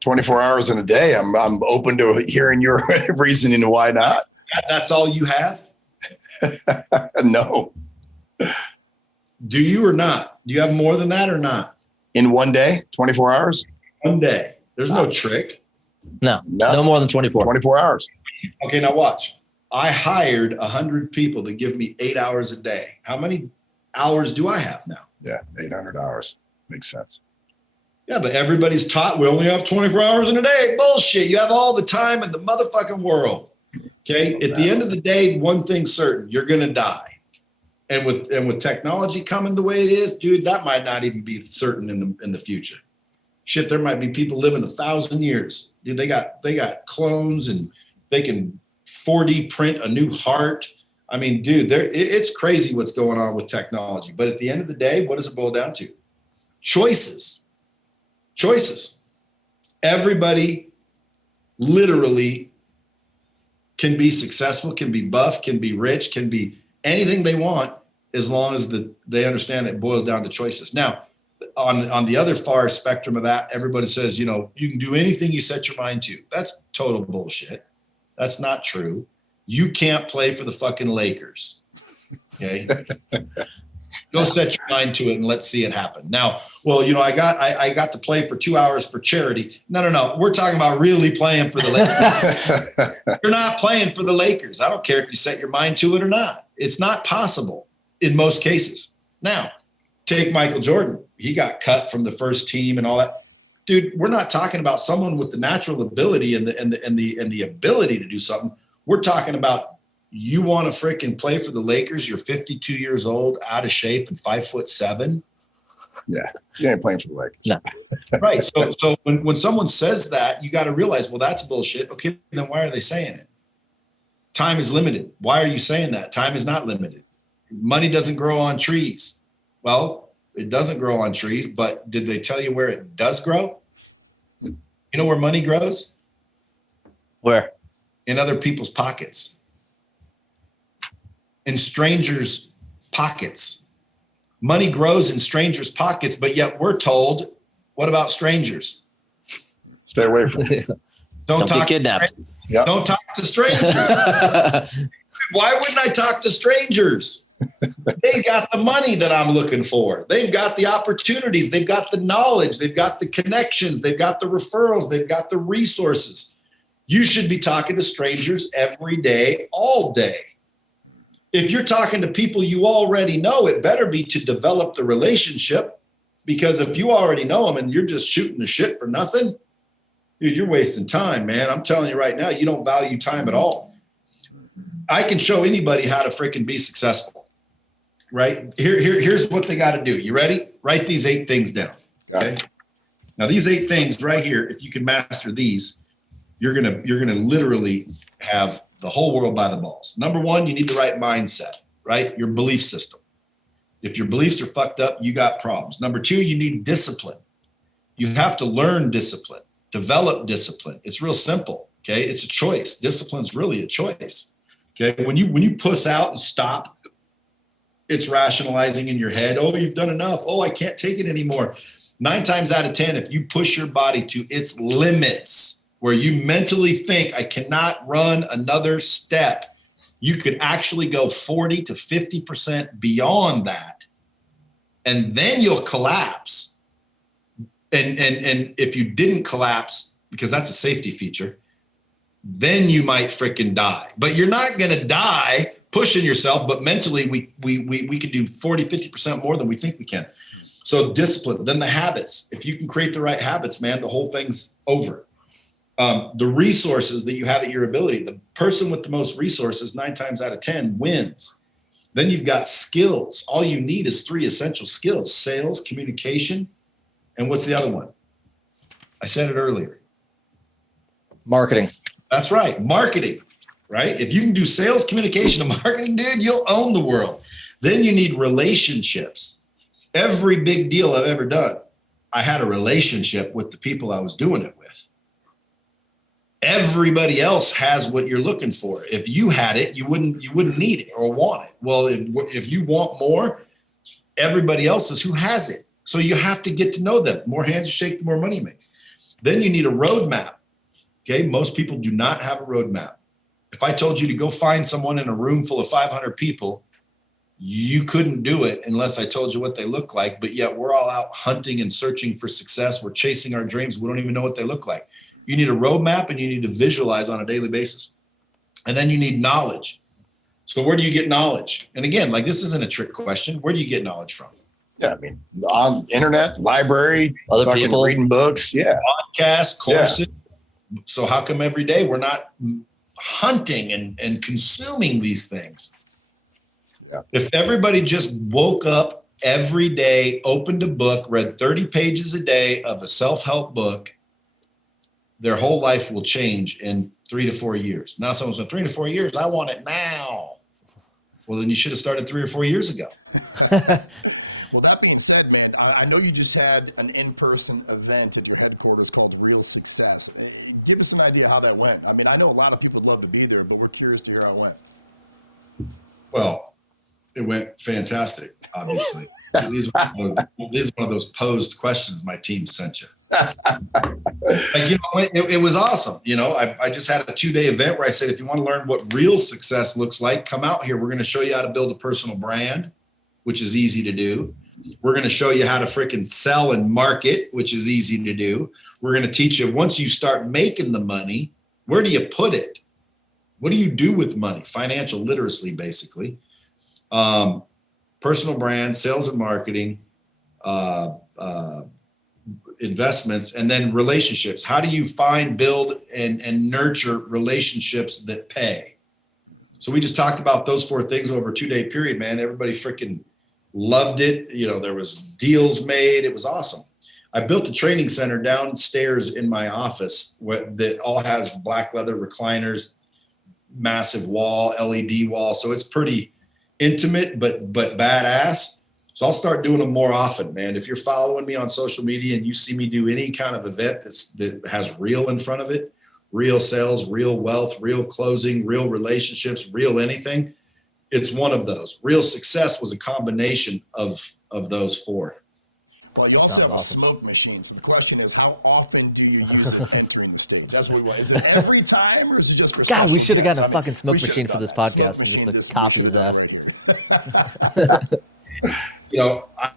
24 hours in a day. I'm open to hearing your reasoning why not. That's all you have? No. Do you or not? Do you have more than that or not? In one day, 24 hours? One day. There's no trick. No more than 24. 24 hours. Okay, now watch. I hired 100 people to give me 8 hours a day. How many hours do I have now? Yeah, 800 hours. Makes sense. Yeah, but everybody's taught we only have 24 hours in a day. Bullshit. You have all the time in the motherfucking world. Okay. At the end of the day, one thing's certain, you're going to die. And with technology coming the way it is, dude, that might not even be certain in the future. Shit, there might be people living 1,000 years. Dude, they got clones, and they can 4D print a new heart. I mean, dude, it's crazy what's going on with technology. But at the end of the day, what does it boil down to? Choices. Everybody literally can be successful, can be buff, can be rich, can be anything they want, as long as they understand it boils down to choices. Now, on the other far spectrum of that, everybody says, you know, you can do anything you set your mind to. That's total bullshit. That's not true. You can't play for the fucking Lakers. Okay. Go set your mind to it and let's see it happen. Now, well, you know, I got to play for 2 hours for charity. No. We're talking about really playing for the Lakers. You're not playing for the Lakers. I don't care if you set your mind to it or not. It's not possible in most cases. Now, take Michael Jordan. He got cut from the first team and all that. Dude, we're not talking about someone with the natural ability and the ability to do something. We're talking about, you want to freaking play for the Lakers? You're 52 years old, out of shape, and 5'7". Yeah, you ain't playing for the Lakers. No. Right. So when someone says that, you got to realize, well, that's bullshit. Okay, then why are they saying it? Time is limited. Why are you saying that? Time is not limited. Money doesn't grow on trees. Well, it doesn't grow on trees, but did they tell you where it does grow? You know where money grows? Where? In other people's pockets. In strangers' pockets. Money grows in strangers' pockets, but yet we're told, what about strangers? Stay away from it. Don't be kidnapped. Yep. Don't talk to strangers. Why wouldn't I talk to strangers? They got the money that I'm looking for. They've got the opportunities. They've got the knowledge. They've got the connections. They've got the referrals. They've got the resources. You should be talking to strangers every day, all day. If you're talking to people you already know, it better be to develop the relationship, because if you already know them and you're just shooting the shit for nothing, dude, you're wasting time, man. I'm telling you right now, you don't value time at all. I can show anybody how to freaking be successful, right? Here's what they got to do. You ready? Write these 8 things down. Okay. Now these 8 things right here, if you can master these, you're gonna literally have the whole world by the balls. Number 1, you need the right mindset, right? Your belief system. If your beliefs are fucked up, you got problems. Number 2, you need discipline. You have to learn discipline, develop discipline. It's real simple. Okay. It's a choice. Discipline's really a choice. Okay. When you puss out and stop, it's rationalizing in your head. Oh, you've done enough. Oh, I can't take it anymore. 9 times out of 10, if you push your body to its limits, where you mentally think, I cannot run another step, you could actually go 40 to 50% beyond that. And then you'll collapse. And if you didn't collapse, because that's a safety feature, then you might freaking die. But you're not going to die pushing yourself, but mentally we can do 40, 50% more than we think we can. So discipline, then the habits. If you can create the right habits, man, the whole thing's over. The resources that you have at your ability, the person with the most resources 9 times out of 10 wins. Then you've got skills. All you need is 3 essential skills: sales, communication, and what's the other one? I said it earlier. Marketing. That's right. Marketing, right? If you can do sales, communication, and marketing, dude, you'll own the world. Then you need relationships. Every big deal I've ever done, I had a relationship with the people I was doing it with. Everybody else has what you're looking for. If you had it, you wouldn't need it or want it. Well, if you want more, everybody else is who has it. So you have to get to know them. The more hands you shake, the more money you make. Then you need a roadmap. Okay, most people do not have a roadmap. If I told you to go find someone in a room full of 500 people, you couldn't do it unless I told you what they look like. But yet we're all out hunting and searching for success. We're chasing our dreams. We don't even know what they look like. You need a roadmap, and you need to visualize on a daily basis. And then you need knowledge. So where do you get knowledge? And again, like, this isn't a trick question. Where do you get knowledge from? Yeah, I mean, on internet, library, Other people, reading books. Yeah. Podcasts, courses. Yeah. So how come every day we're not hunting and consuming these things? Yeah. If everybody just woke up every day, opened a book, read 30 pages a day of a self-help book, their whole life will change in 3 to 4 years. Now someone said, 3 to 4 years, I want it now. Well, then you should have started 3 or 4 years ago. Well, that being said, man, I know you just had an in-person event at your headquarters called Real Success. Give us an idea how that went. I mean, I know a lot of people would love to be there, but we're curious to hear how it went. Well, it went fantastic, obviously. These are one of those posed questions my team sent you. It was awesome. I just had a 2-day event where I said, if you want to learn what real success looks like, come out here. We're going to show you how to build a personal brand, which is easy to do. We're going to show you how to freaking sell and market, which is easy to do. We're going to teach you, once you start making the money, where do you put it? What do you do with money? Financial literacy, basically. Personal brand, sales and marketing, investments, and then relationships. How do you find, build, and nurture relationships that pay? So we just talked about those 4 things over a 2-day period, man. Everybody freaking loved it. There was deals made. It was awesome. I built a training center downstairs in my office that all has black leather recliners, massive wall, LED wall. So it's pretty intimate, but badass. So I'll start doing them more often, man. If you're following me on social media and you see me do any kind of event that has real in front of it, real sales, real wealth, real closing, real relationships, real anything, it's one of those. Real success was a combination of those 4. Well, you also have a smoke machine. So the question is, how often do you use it entering the stage? That's what we want. Is it every time, or is it just for special we should have guests? gotten a fucking smoke machine for this podcast. Smoke machine, we should have done it right here.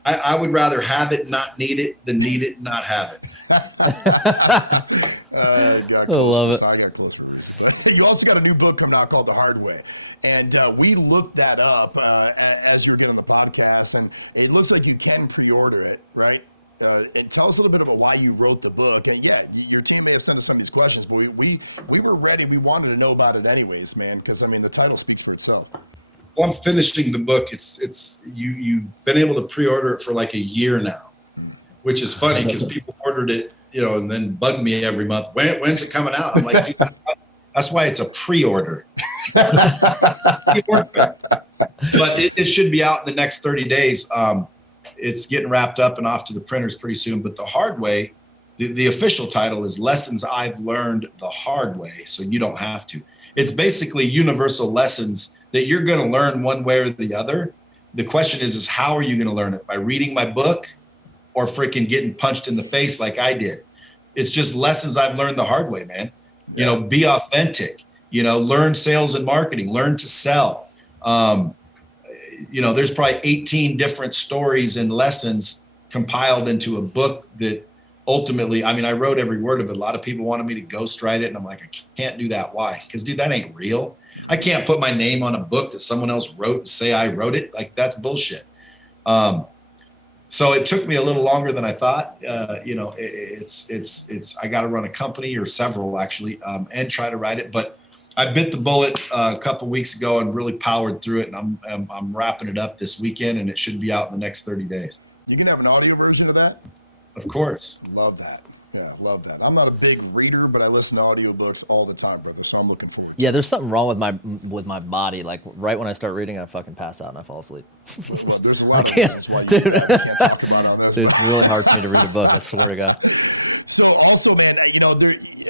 I would rather have it, not need it, than need it, not have it. I got close for a reason. But you also got a new book coming out called The Hard Way. And we looked that up as you were getting on the podcast, and it looks like you can pre-order it, right? And tell us a little bit about why you wrote the book. And yeah, your team may have sent us some of these questions, but we were ready. We wanted to know about it anyways, man, because, I mean, the title speaks for itself. Well, I'm finishing the book. You've been able to pre-order it for like a year now, which is funny because people ordered it, and then bug me every month. When's it coming out? I'm like, dude, that's why it's a pre-order. But it should be out in the next 30 days. It's getting wrapped up and off to the printers pretty soon. But The Hard Way, the official title is Lessons I've Learned the Hard Way, so you don't have to. It's basically universal lessons that you're going to learn one way or the other. The question is how are you going to learn it? By reading my book or freaking getting punched in the face like I did? It's just lessons I've learned the hard way, man. Yeah. Be authentic, learn sales and marketing, learn to sell. There's probably 18 different stories and lessons compiled into a book that ultimately, I mean, I wrote every word of it. A lot of people wanted me to ghostwrite it. And I'm like, I can't do that. Why? Because, dude, that ain't real. I can't put my name on a book that someone else wrote and say I wrote it. Like, that's bullshit. So it took me a little longer than I thought. I got to run a company, or several actually, and try to write it. But I bit the bullet a couple weeks ago and really powered through it. And I'm wrapping it up this weekend, and it should be out in the next 30 days. You can have an audio version of that? Of course. Love that. Yeah, love that. I'm not a big reader, but I listen to audiobooks all the time, brother. So I'm looking forward to it. Yeah, there's something wrong with my body. Like right when I start reading, I fucking pass out and I fall asleep. Well, there's a lot of reasons why you do that. We can't talk about on this. Dude, but it's really hard for me to read a book. I swear to God. So also, man,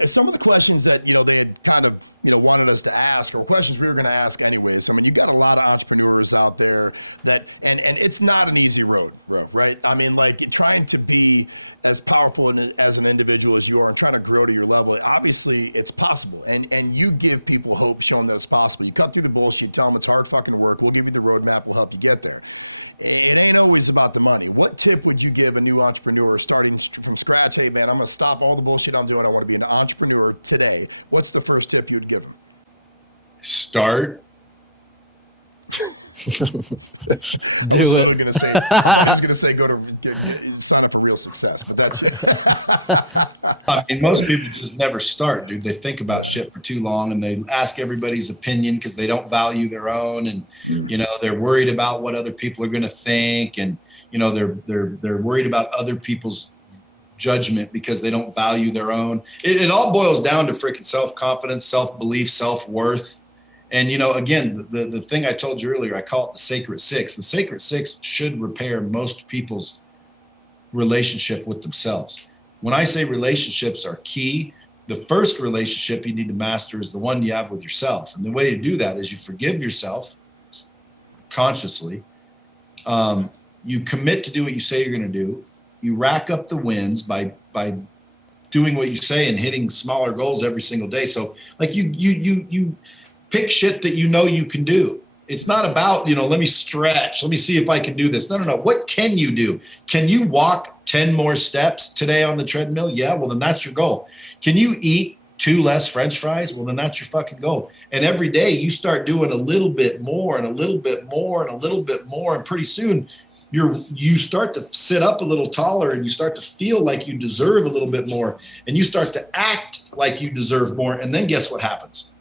some of the questions that, they had kind of, wanted us to ask, or questions we were going to ask anyways. I mean, you got a lot of entrepreneurs out there that, and it's not an easy road, right? I mean, like trying to be as powerful as an individual as you are and trying to grow to your level, obviously it's possible. And you give people hope, showing that it's possible. You cut through the bullshit, tell them it's hard fucking work. We'll give you the roadmap. We'll help you get there. It ain't always about the money. What tip would you give a new entrepreneur starting from scratch? Hey, man, I'm going to stop all the bullshit I'm doing. I want to be an entrepreneur today. What's the first tip you'd give them? Start. I was literally going to say, I thought he was going to say, sign up for Real Success, but that's I mean, most people just never start, dude. They think about shit for too long, and they ask everybody's opinion because they don't value their own, and you know, they're worried about what other people are going to think, and you know, they're worried about other people's judgment because they don't value their own. It all boils down to freaking self-confidence, self-belief, self-worth. And, you know, again, the thing I told you earlier, I call it the sacred six. The sacred six should repair most people's relationship with themselves. When I say relationships are key, the first relationship you need to master is the one you have with yourself. And the way to do that is you forgive yourself consciously. You commit to do what you say you're going to do. You rack up the wins by doing what you say and hitting smaller goals every single day. So like you pick shit that you know you can do. It's not about, you know, let me stretch. Let me see if I can do this. No. What can you do? Can you walk 10 more steps today on the treadmill? Yeah. Well, then that's your goal. Can you eat 2 less French fries? Well, then that's your fucking goal. And every day you start doing a little bit more and a little bit more and a little bit more. And pretty soon you start to sit up a little taller, and you start to feel like you deserve a little bit more, and you start to act like you deserve more. And then guess what happens?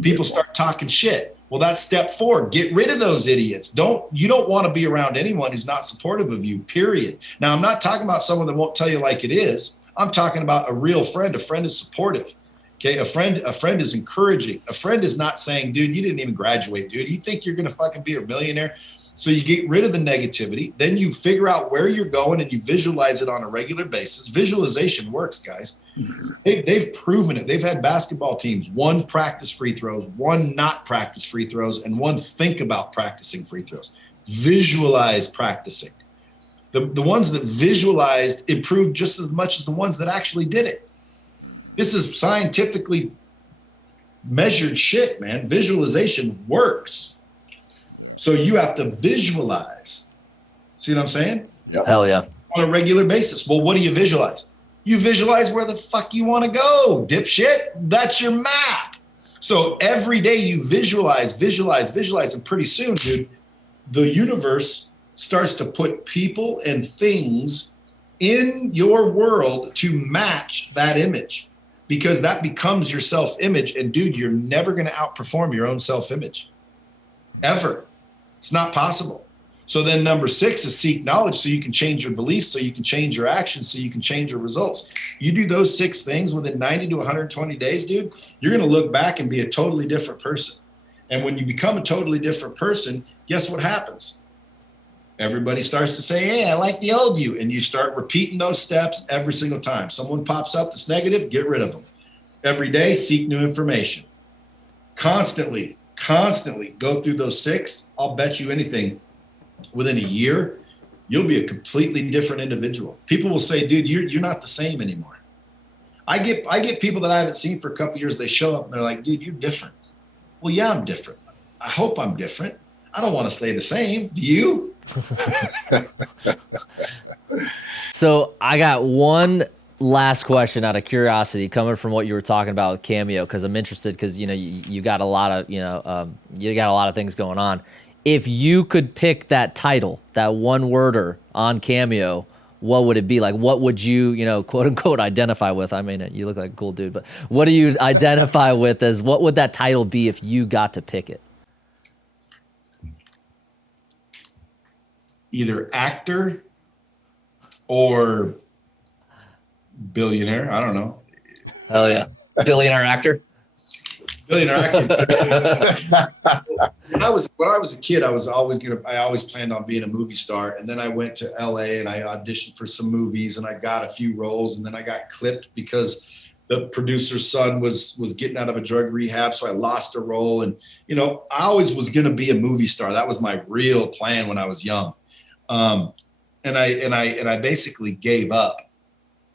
People start talking shit. Well, that's step 4. Get rid of those idiots. You don't want to be around anyone who's not supportive of you, period. Now, I'm not talking about someone that won't tell you like it is. I'm talking about a real friend. A friend is supportive. Okay. A friend is encouraging. A friend is not saying, dude, you didn't even graduate, dude. You think you're going to fucking be a millionaire? So you get rid of the negativity. Then you figure out where you're going and you visualize it on a regular basis. Visualization works, guys. They've proven it. They've had basketball teams, 1 practice free throws, 1 not practice free throws, and 1 think about practicing free throws. Visualize practicing. The ones that visualized improved just as much as the ones that actually did it. This is scientifically measured shit, man. Visualization works. Yeah. So you have to visualize. See what I'm saying? Yeah. Hell yeah. On a regular basis. Well, what do you visualize? You visualize where the fuck you want to go, dipshit. That's your map. So every day you visualize, and pretty soon, dude, the universe starts to put people and things in your world to match that image, because that becomes your self-image. And dude, you're never going to outperform your own self-image. Ever. It's not possible. So then number 6 is seek knowledge, so you can change your beliefs, so you can change your actions, so you can change your results. You do those 6 things within 90 to 120 days, dude, you're going to look back and be a totally different person. And when you become a totally different person, guess what happens? Everybody starts to say, hey, I like the old you. And you start repeating those steps every single time. Someone pops up that's negative, get rid of them. Every day, seek new information. Constantly go through those 6. I'll bet you anything, within a year, you'll be a completely different individual. People will say, dude, you're not the same anymore. I get people that I haven't seen for a couple of years. They show up and they're like, dude, you're different. Well, yeah, I'm different. I hope I'm different. I don't want to stay the same. Do you? So I got one last question out of curiosity, coming from what you were talking about with Cameo, because I'm interested, because you know you got a lot of you got a lot of things going on. If you could pick that title, that one-worder on Cameo, what would it be? Like, what would you quote unquote identify with? I mean, you look like a cool dude, but what do you identify with as, what would that title be if you got to pick it? Either actor or billionaire. I don't know. Hell yeah. Billionaire actor. Billionaire actor. When I was a kid, I always planned on being a movie star. And then I went to LA and I auditioned for some movies and I got a few roles, and then I got clipped because the producer's son was getting out of a drug rehab. So I lost a role. And, I always was going to be a movie star. That was my real plan when I was young. And I basically gave up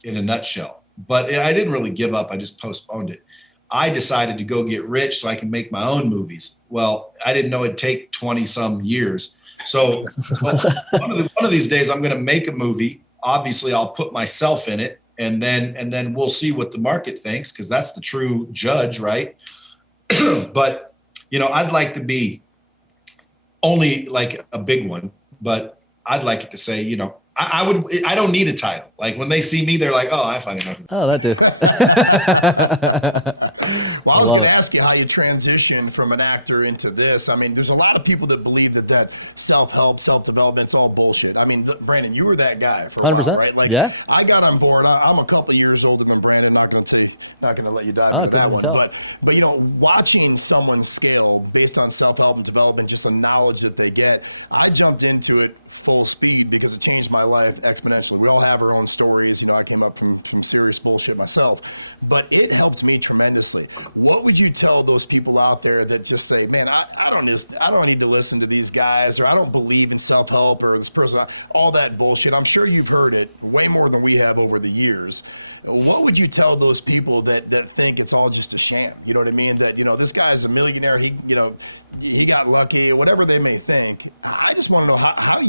in a nutshell, but I didn't really give up. I just postponed it. I decided to go get rich so I can make my own movies. Well, I didn't know it'd take 20 some years. So one of these days I'm going to make a movie. Obviously I'll put myself in it, and then we'll see what the market thinks, because that's the true judge, right? But, I'd like to be only like a big one, but I'd like it to say, you know, I don't need a title. Like when they see me, they're like, oh, I fucking know. Oh, that dude. Well, I was going to ask you how you transitioned from an actor into this. I mean, there's a lot of people that believe that self-help, self-development's all bullshit. I mean, Brandon, you were that guy for a 100%. while, right? Like, yeah. I got on board. I'm a couple years older than Brandon. Not going to let you dive into that one. But you know, watching someone scale based on self-help and development, just the knowledge that they get, I jumped into it full speed because it changed my life exponentially. We all have our own stories. You know, I came up from serious bullshit myself, but it helped me tremendously. What would you tell those people out there that just say, man, I don't need to listen to these guys, or I don't believe in self-help or this person, all that bullshit? I'm sure you've heard it way more than we have over the years. What would you tell those people that think it's all just a sham? You know what I mean? That, you know, this guy's a millionaire. He got lucky, whatever they may think. I just want to know how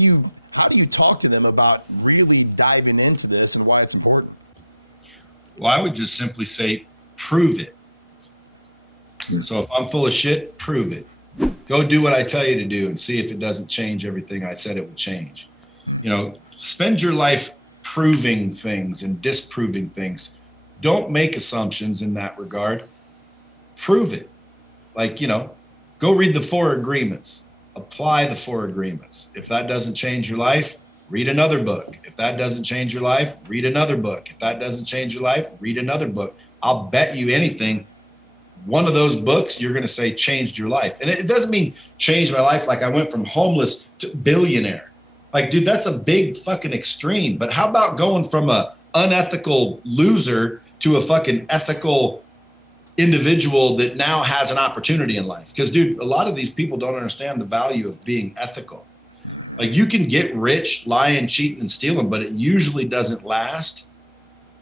do you talk to them about really diving into this and why it's important? Well, I would just simply say, prove it. So if I'm full of shit, prove it. Go do what I tell you to do and see if it doesn't change everything I said it would change. You know, spend your life proving things and disproving things. Don't make assumptions in that regard. Prove it. Like, you know, go read the 4 agreements. Apply the 4 agreements. If that doesn't change your life, read another book. If that doesn't change your life, read another book. If that doesn't change your life, read another book. I'll bet you anything, one of those books you're going to say changed your life. And it doesn't mean changed my life like I went from homeless to billionaire. Like, dude, that's a big fucking extreme. But how about going from a unethical loser to a fucking ethical individual that now has an opportunity in life? Because, dude, a lot of these people don't understand the value of being ethical. Like, you can get rich lying, cheating, and stealing, but it usually doesn't last.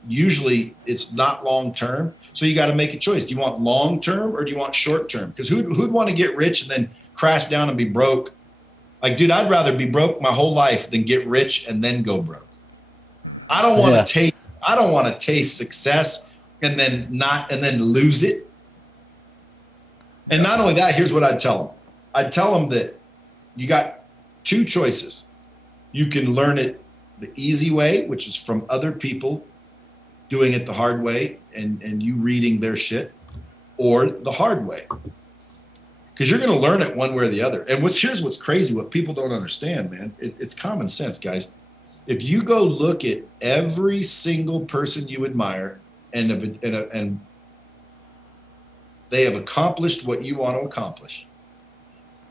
Usually it's not long term. So you got to make a choice. Do you want long term or do you want short term? Because who'd want to get rich and then crash down and be broke? Like, dude, I'd rather be broke my whole life than get rich and then go broke. I don't want to taste success and then lose it. And not only that, here's what I'd tell them. I'd tell them that you got 2 choices. You can learn it the easy way, which is from other people doing it the hard way and you reading their shit, or the hard way. Because you're going to learn it one way or the other. And here's what's crazy, what people don't understand, man. It's common sense, guys. If you go look at every single person you admire and they have accomplished what you want to accomplish,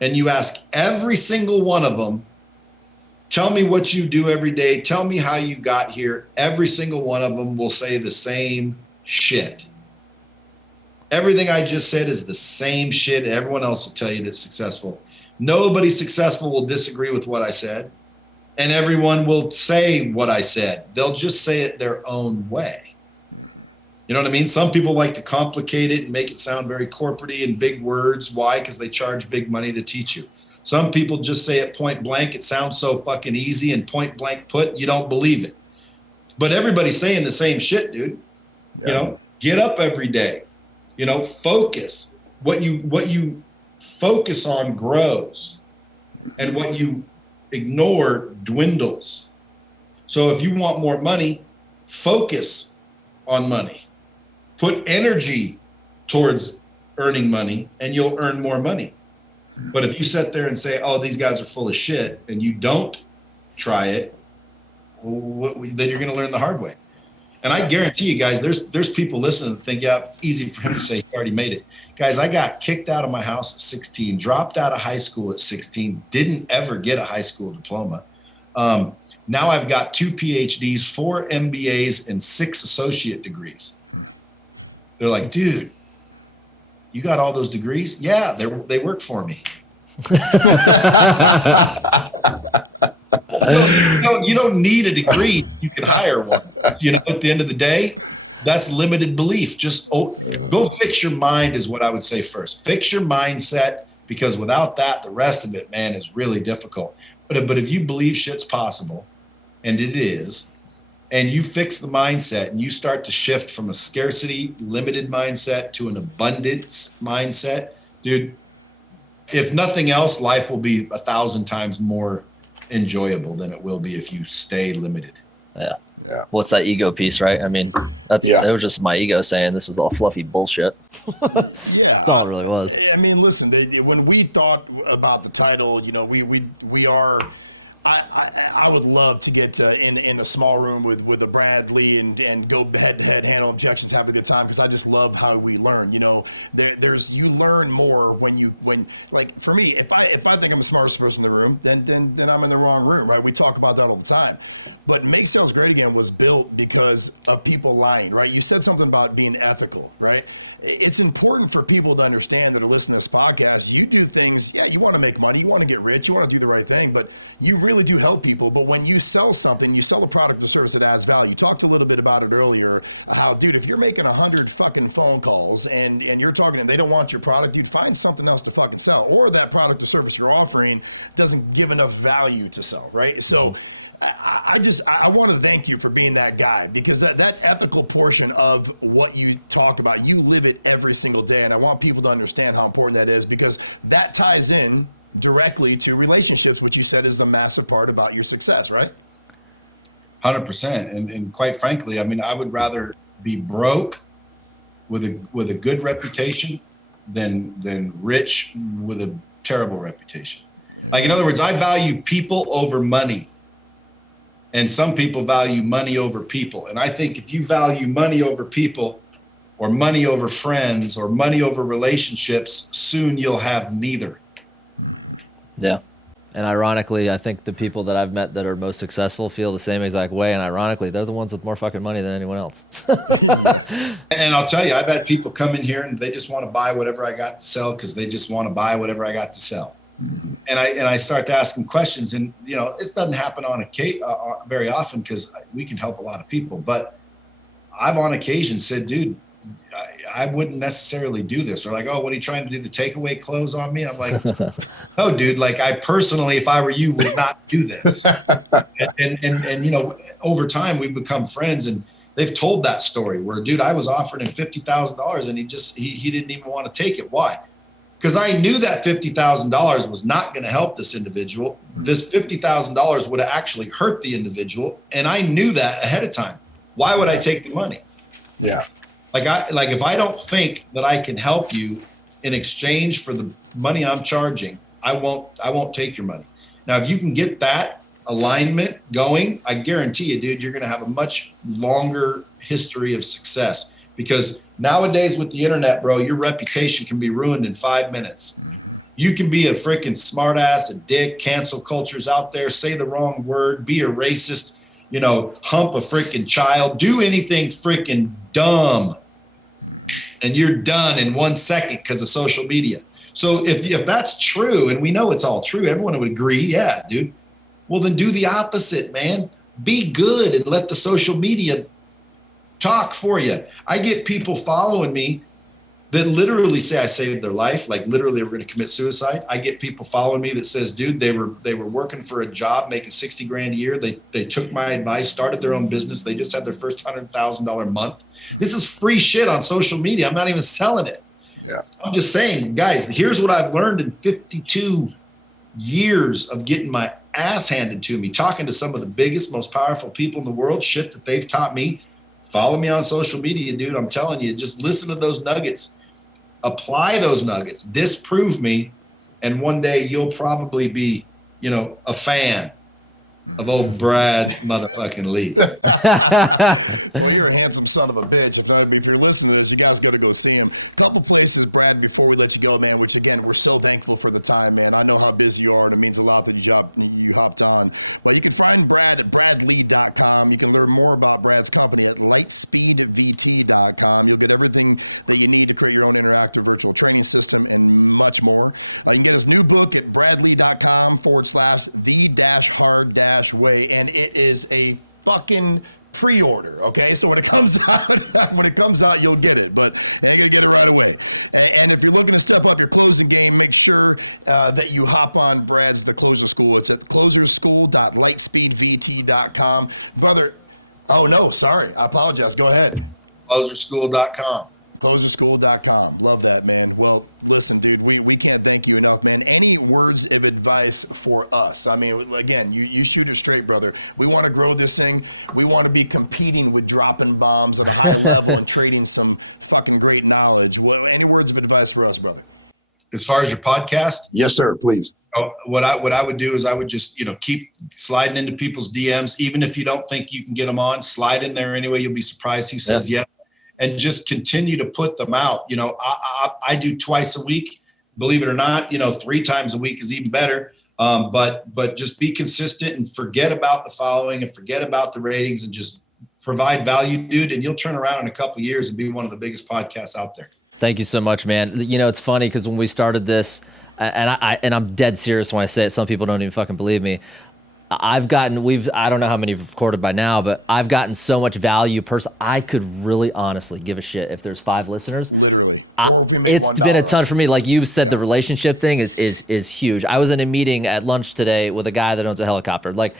and you ask every single one of them, tell me what you do every day, tell me how you got here, every single one of them will say the same shit. Everything I just said is the same shit. Everyone else will tell you that's successful. Nobody successful will disagree with what I said, and everyone will say what I said. They'll just say it their own way. You know what I mean? Some people like to complicate it and make it sound very corporate-y and big words. Why? Because they charge big money to teach you. Some people just say it point blank. It sounds so fucking easy, and point blank put, you don't believe it. But everybody's saying the same shit, dude. Yeah. You know, get up every day. You know, focus. What you focus on grows, and what you ignore dwindles. So if you want more money, focus on money. Put energy towards earning money, and you'll earn more money. But if you sit there and say, oh, these guys are full of shit, and you don't try it, then you're going to learn the hard way. And I guarantee you guys, there's people listening that think, yeah, it's easy for him to say he already made it. Guys, I got kicked out of my house at 16, dropped out of high school at 16, didn't ever get a high school diploma. Now I've got 2 PhDs, 4 MBAs, and 6 associate degrees. They're like, dude, you got all those degrees? Yeah, they work for me. You don't need a degree. You can hire one. You know, at the end of the day, that's limited belief. Just go fix your mind is what I would say first. Fix your mindset, because without that, the rest of it, man, is really difficult. But if you believe shit's possible, and it is, and you fix the mindset and you start to shift from a scarcity, limited mindset to an abundance mindset, dude, if nothing else, life will be 1,000 times more enjoyable than it will be if you stay limited. Yeah. Yeah. What's that ego piece, right? I mean, it was just my ego saying this is all fluffy bullshit. Yeah, That's all it really was. I mean, listen, when we thought about the title, you know, we are. I would love to get in a small room with a Bradley and go head to head, handle objections, have a good time, because I just love how we learn. You know, you learn more when like for me, if I think I'm the smartest person in the room, then I'm in the wrong room, right? We talk about that all the time. But Make Sales Great Again was built because of people lying, right? You said something about being ethical, right? It's important for people to understand that are listening to this podcast. You do things, you want to make money, you want to get rich, you want to do the right thing, but you really do help people. But when you sell something, you sell a product or service that adds value. You talked a little bit about it earlier, how, dude, if you're making 100 fucking phone calls and you're talking and they don't want your product, dude, find something else to fucking sell. Or that product or service you're offering doesn't give enough value to sell, right? So I want to thank you for being that guy, because that ethical portion of what you talk about, you live it every single day. And I want people to understand how important that is, because that ties in directly to relationships, which you said is the massive part about your success, right? 100%. And quite frankly, I mean, I would rather be broke with a good reputation than rich with a terrible reputation. Yeah. Like, in other words, I value people over money. And some people value money over people. And I think if you value money over people, or money over friends, or money over relationships, soon you'll have neither. Mm-hmm. Yeah. And ironically, I think the people that I've met that are most successful feel the same exact way. And ironically, they're the ones with more fucking money than anyone else. Yeah. And I'll tell you, I've had people come in here and they just want to buy whatever I got to sell because they just want to buy whatever I got to sell. Mm-hmm. And I start to ask them questions, and you know, it doesn't happen on very often because we can help a lot of people. But I've on occasion said, dude, I wouldn't necessarily do this. Or like, oh, what are you trying to do, the takeaway clothes on me? I'm like, no, dude, like I personally, if I were you, would not do this. and you know, over time we've become friends, and they've told that story where, dude, I was offering him $50,000 and he didn't even want to take it. Why? Because I knew that $50,000 was not going to help this individual. Mm-hmm. This $50,000 would have actually hurt the individual. And I knew that ahead of time. Why would I take the money? Yeah. Like if I don't think that I can help you in exchange for the money I'm charging, I won't take your money. Now, if you can get that alignment going, I guarantee you, dude, you're going to have a much longer history of success. Because nowadays with the internet, bro, your reputation can be ruined in 5 minutes. Mm-hmm. You can be a freaking smartass, a dick, cancel cultures out there, say the wrong word, be a racist, you know, hump a freaking child, do anything freaking dumb. Mm-hmm. And you're done in 1 second because of social media. So if that's true, and we know it's all true, everyone would agree, yeah, dude. Well, then do the opposite, man. Be good and let the social media talk for you. I get people following me that literally say I saved their life, like literally they were going to commit suicide. I get people following me that says, dude, they were working for a job making $60,000 a year. They took my advice, started their own business. They just had their first $100,000 month. Mm-hmm. This is free shit on social media. I'm not even selling it. Yeah. I'm just saying, guys, here's what I've learned in 52 years of getting my ass handed to me, talking to some of the biggest, most powerful people in the world, shit that they've taught me. Follow me on social media, dude. I'm telling you, just listen to those nuggets. Apply those nuggets. Disprove me. And one day you'll probably be, you know, a fan of old Brad motherfucking Lee. Well, you're a handsome son of a bitch. If you're listening to this, you guys got to go see him. A couple places, Brad, before we let you go, man, which again, we're so thankful for the time, man. I know how busy you are, and it means a lot that you hopped on. But you can find Brad at bradlee.com. You can learn more about Brad's company at lightspeedvt.com. You'll get everything that you need to create your own interactive virtual training system and much more. You can get his new book at bradlee.com/the-hard-way. And it is a fucking pre-order, okay? So when it comes out, you'll get it, but you ain't gonna get it right away. And if you're looking to step up your closing game, make sure that you hop on Brad's The Closer School. It's at closerschool.lightspeedvt.com. Brother, oh no, sorry, I apologize. Go ahead. Closerschool.com. Poserschool.com. Love that, man. Well, listen, dude, we can't thank you enough, man. Any words of advice for us? I mean, again, you shoot it straight, brother. We want to grow this thing. We want to be competing with dropping bombs at a high level and trading some fucking great knowledge. Any words of advice for us, brother? As far as your podcast? Yes, sir. Please. What I would do is I would just, keep sliding into people's DMs. Even if you don't think you can get them on, slide in there anyway. You'll be surprised who says yes. And just continue to put them out. I do twice a week, believe it or not, 3 times a week is even better. But just be consistent and forget about the following and forget about the ratings and just provide value, dude. And you'll turn around in a couple of years and be one of the biggest podcasts out there. Thank you so much, man. It's funny because when we started this, and I'm dead serious when I say it, some people don't even fucking believe me. I don't know how many you've recorded by now, but I've gotten so much value. I could really honestly give a shit if there's 5 listeners. Literally. Or if we made $1. It's been a ton for me. Like you said, the relationship thing is huge. I was in a meeting at lunch today with a guy that owns a helicopter. I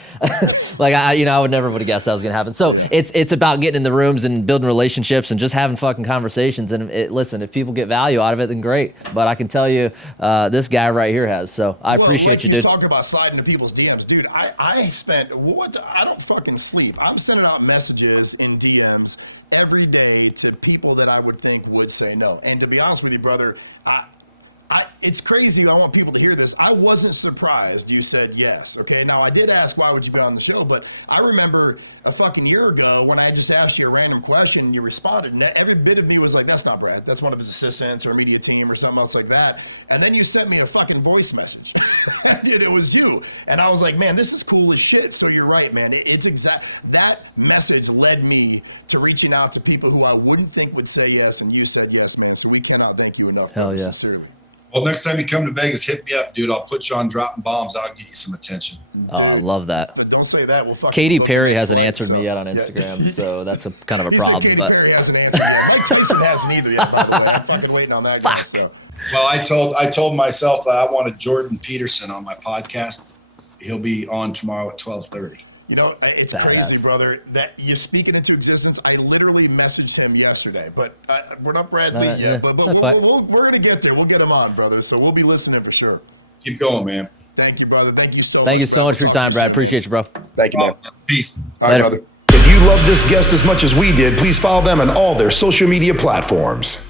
would never would have guessed that was going to happen. So it's about getting in the rooms and building relationships and just having fucking conversations. And listen, if people get value out of it, then great. But I can tell you, this guy right here has. So I appreciate like you dude. talk about sliding to people's DMs, dude. I don't fucking sleep. I'm sending out messages in DMs every day to people that I would think would say no. And to be honest with you, brother, it's crazy. I want people to hear this. I wasn't surprised you said yes. Okay. Now I did ask, why would you be on the show? But I remember a fucking year ago when I just asked you a random question and you responded, and every bit of me was like, that's not Brad. That's one of his assistants or a media team or something else like that. And then you sent me a fucking voice message and it was you. And I was like, man, this is cool as shit. So you're right, man. It's that message led me to reaching out to people who I wouldn't think would say yes. And you said yes, man. So we cannot thank you enough, brother. Yeah. Sincerely. Well, next time you come to Vegas, hit me up, dude. I'll put you on dropping bombs. I'll get you some attention. Dude, love that. But don't say that. We'll fucking Katy book Perry the next hasn't flight, answered me yet on Instagram, so that's a kind of a problem. He said Katy Perry hasn't answered yet. Mike Tyson hasn't either yet, by the way. I'm fucking waiting on that guy. So, well, I told myself that I wanted Jordan Peterson on my podcast. He'll be on tomorrow at 12:30. It's crazy, brother, that you speak it into existence. I literally messaged him yesterday, but we're not Bradley yet. But we're going to get there. We'll get him on, brother. So we'll be listening for sure. Keep going, man. Thank you, brother. Thank you so much, Brad. We'll talk to you soon, man. Appreciate you, bro. Thank you, man. Peace. All right, brother. If you love this guest as much as we did, please follow them on all their social media platforms.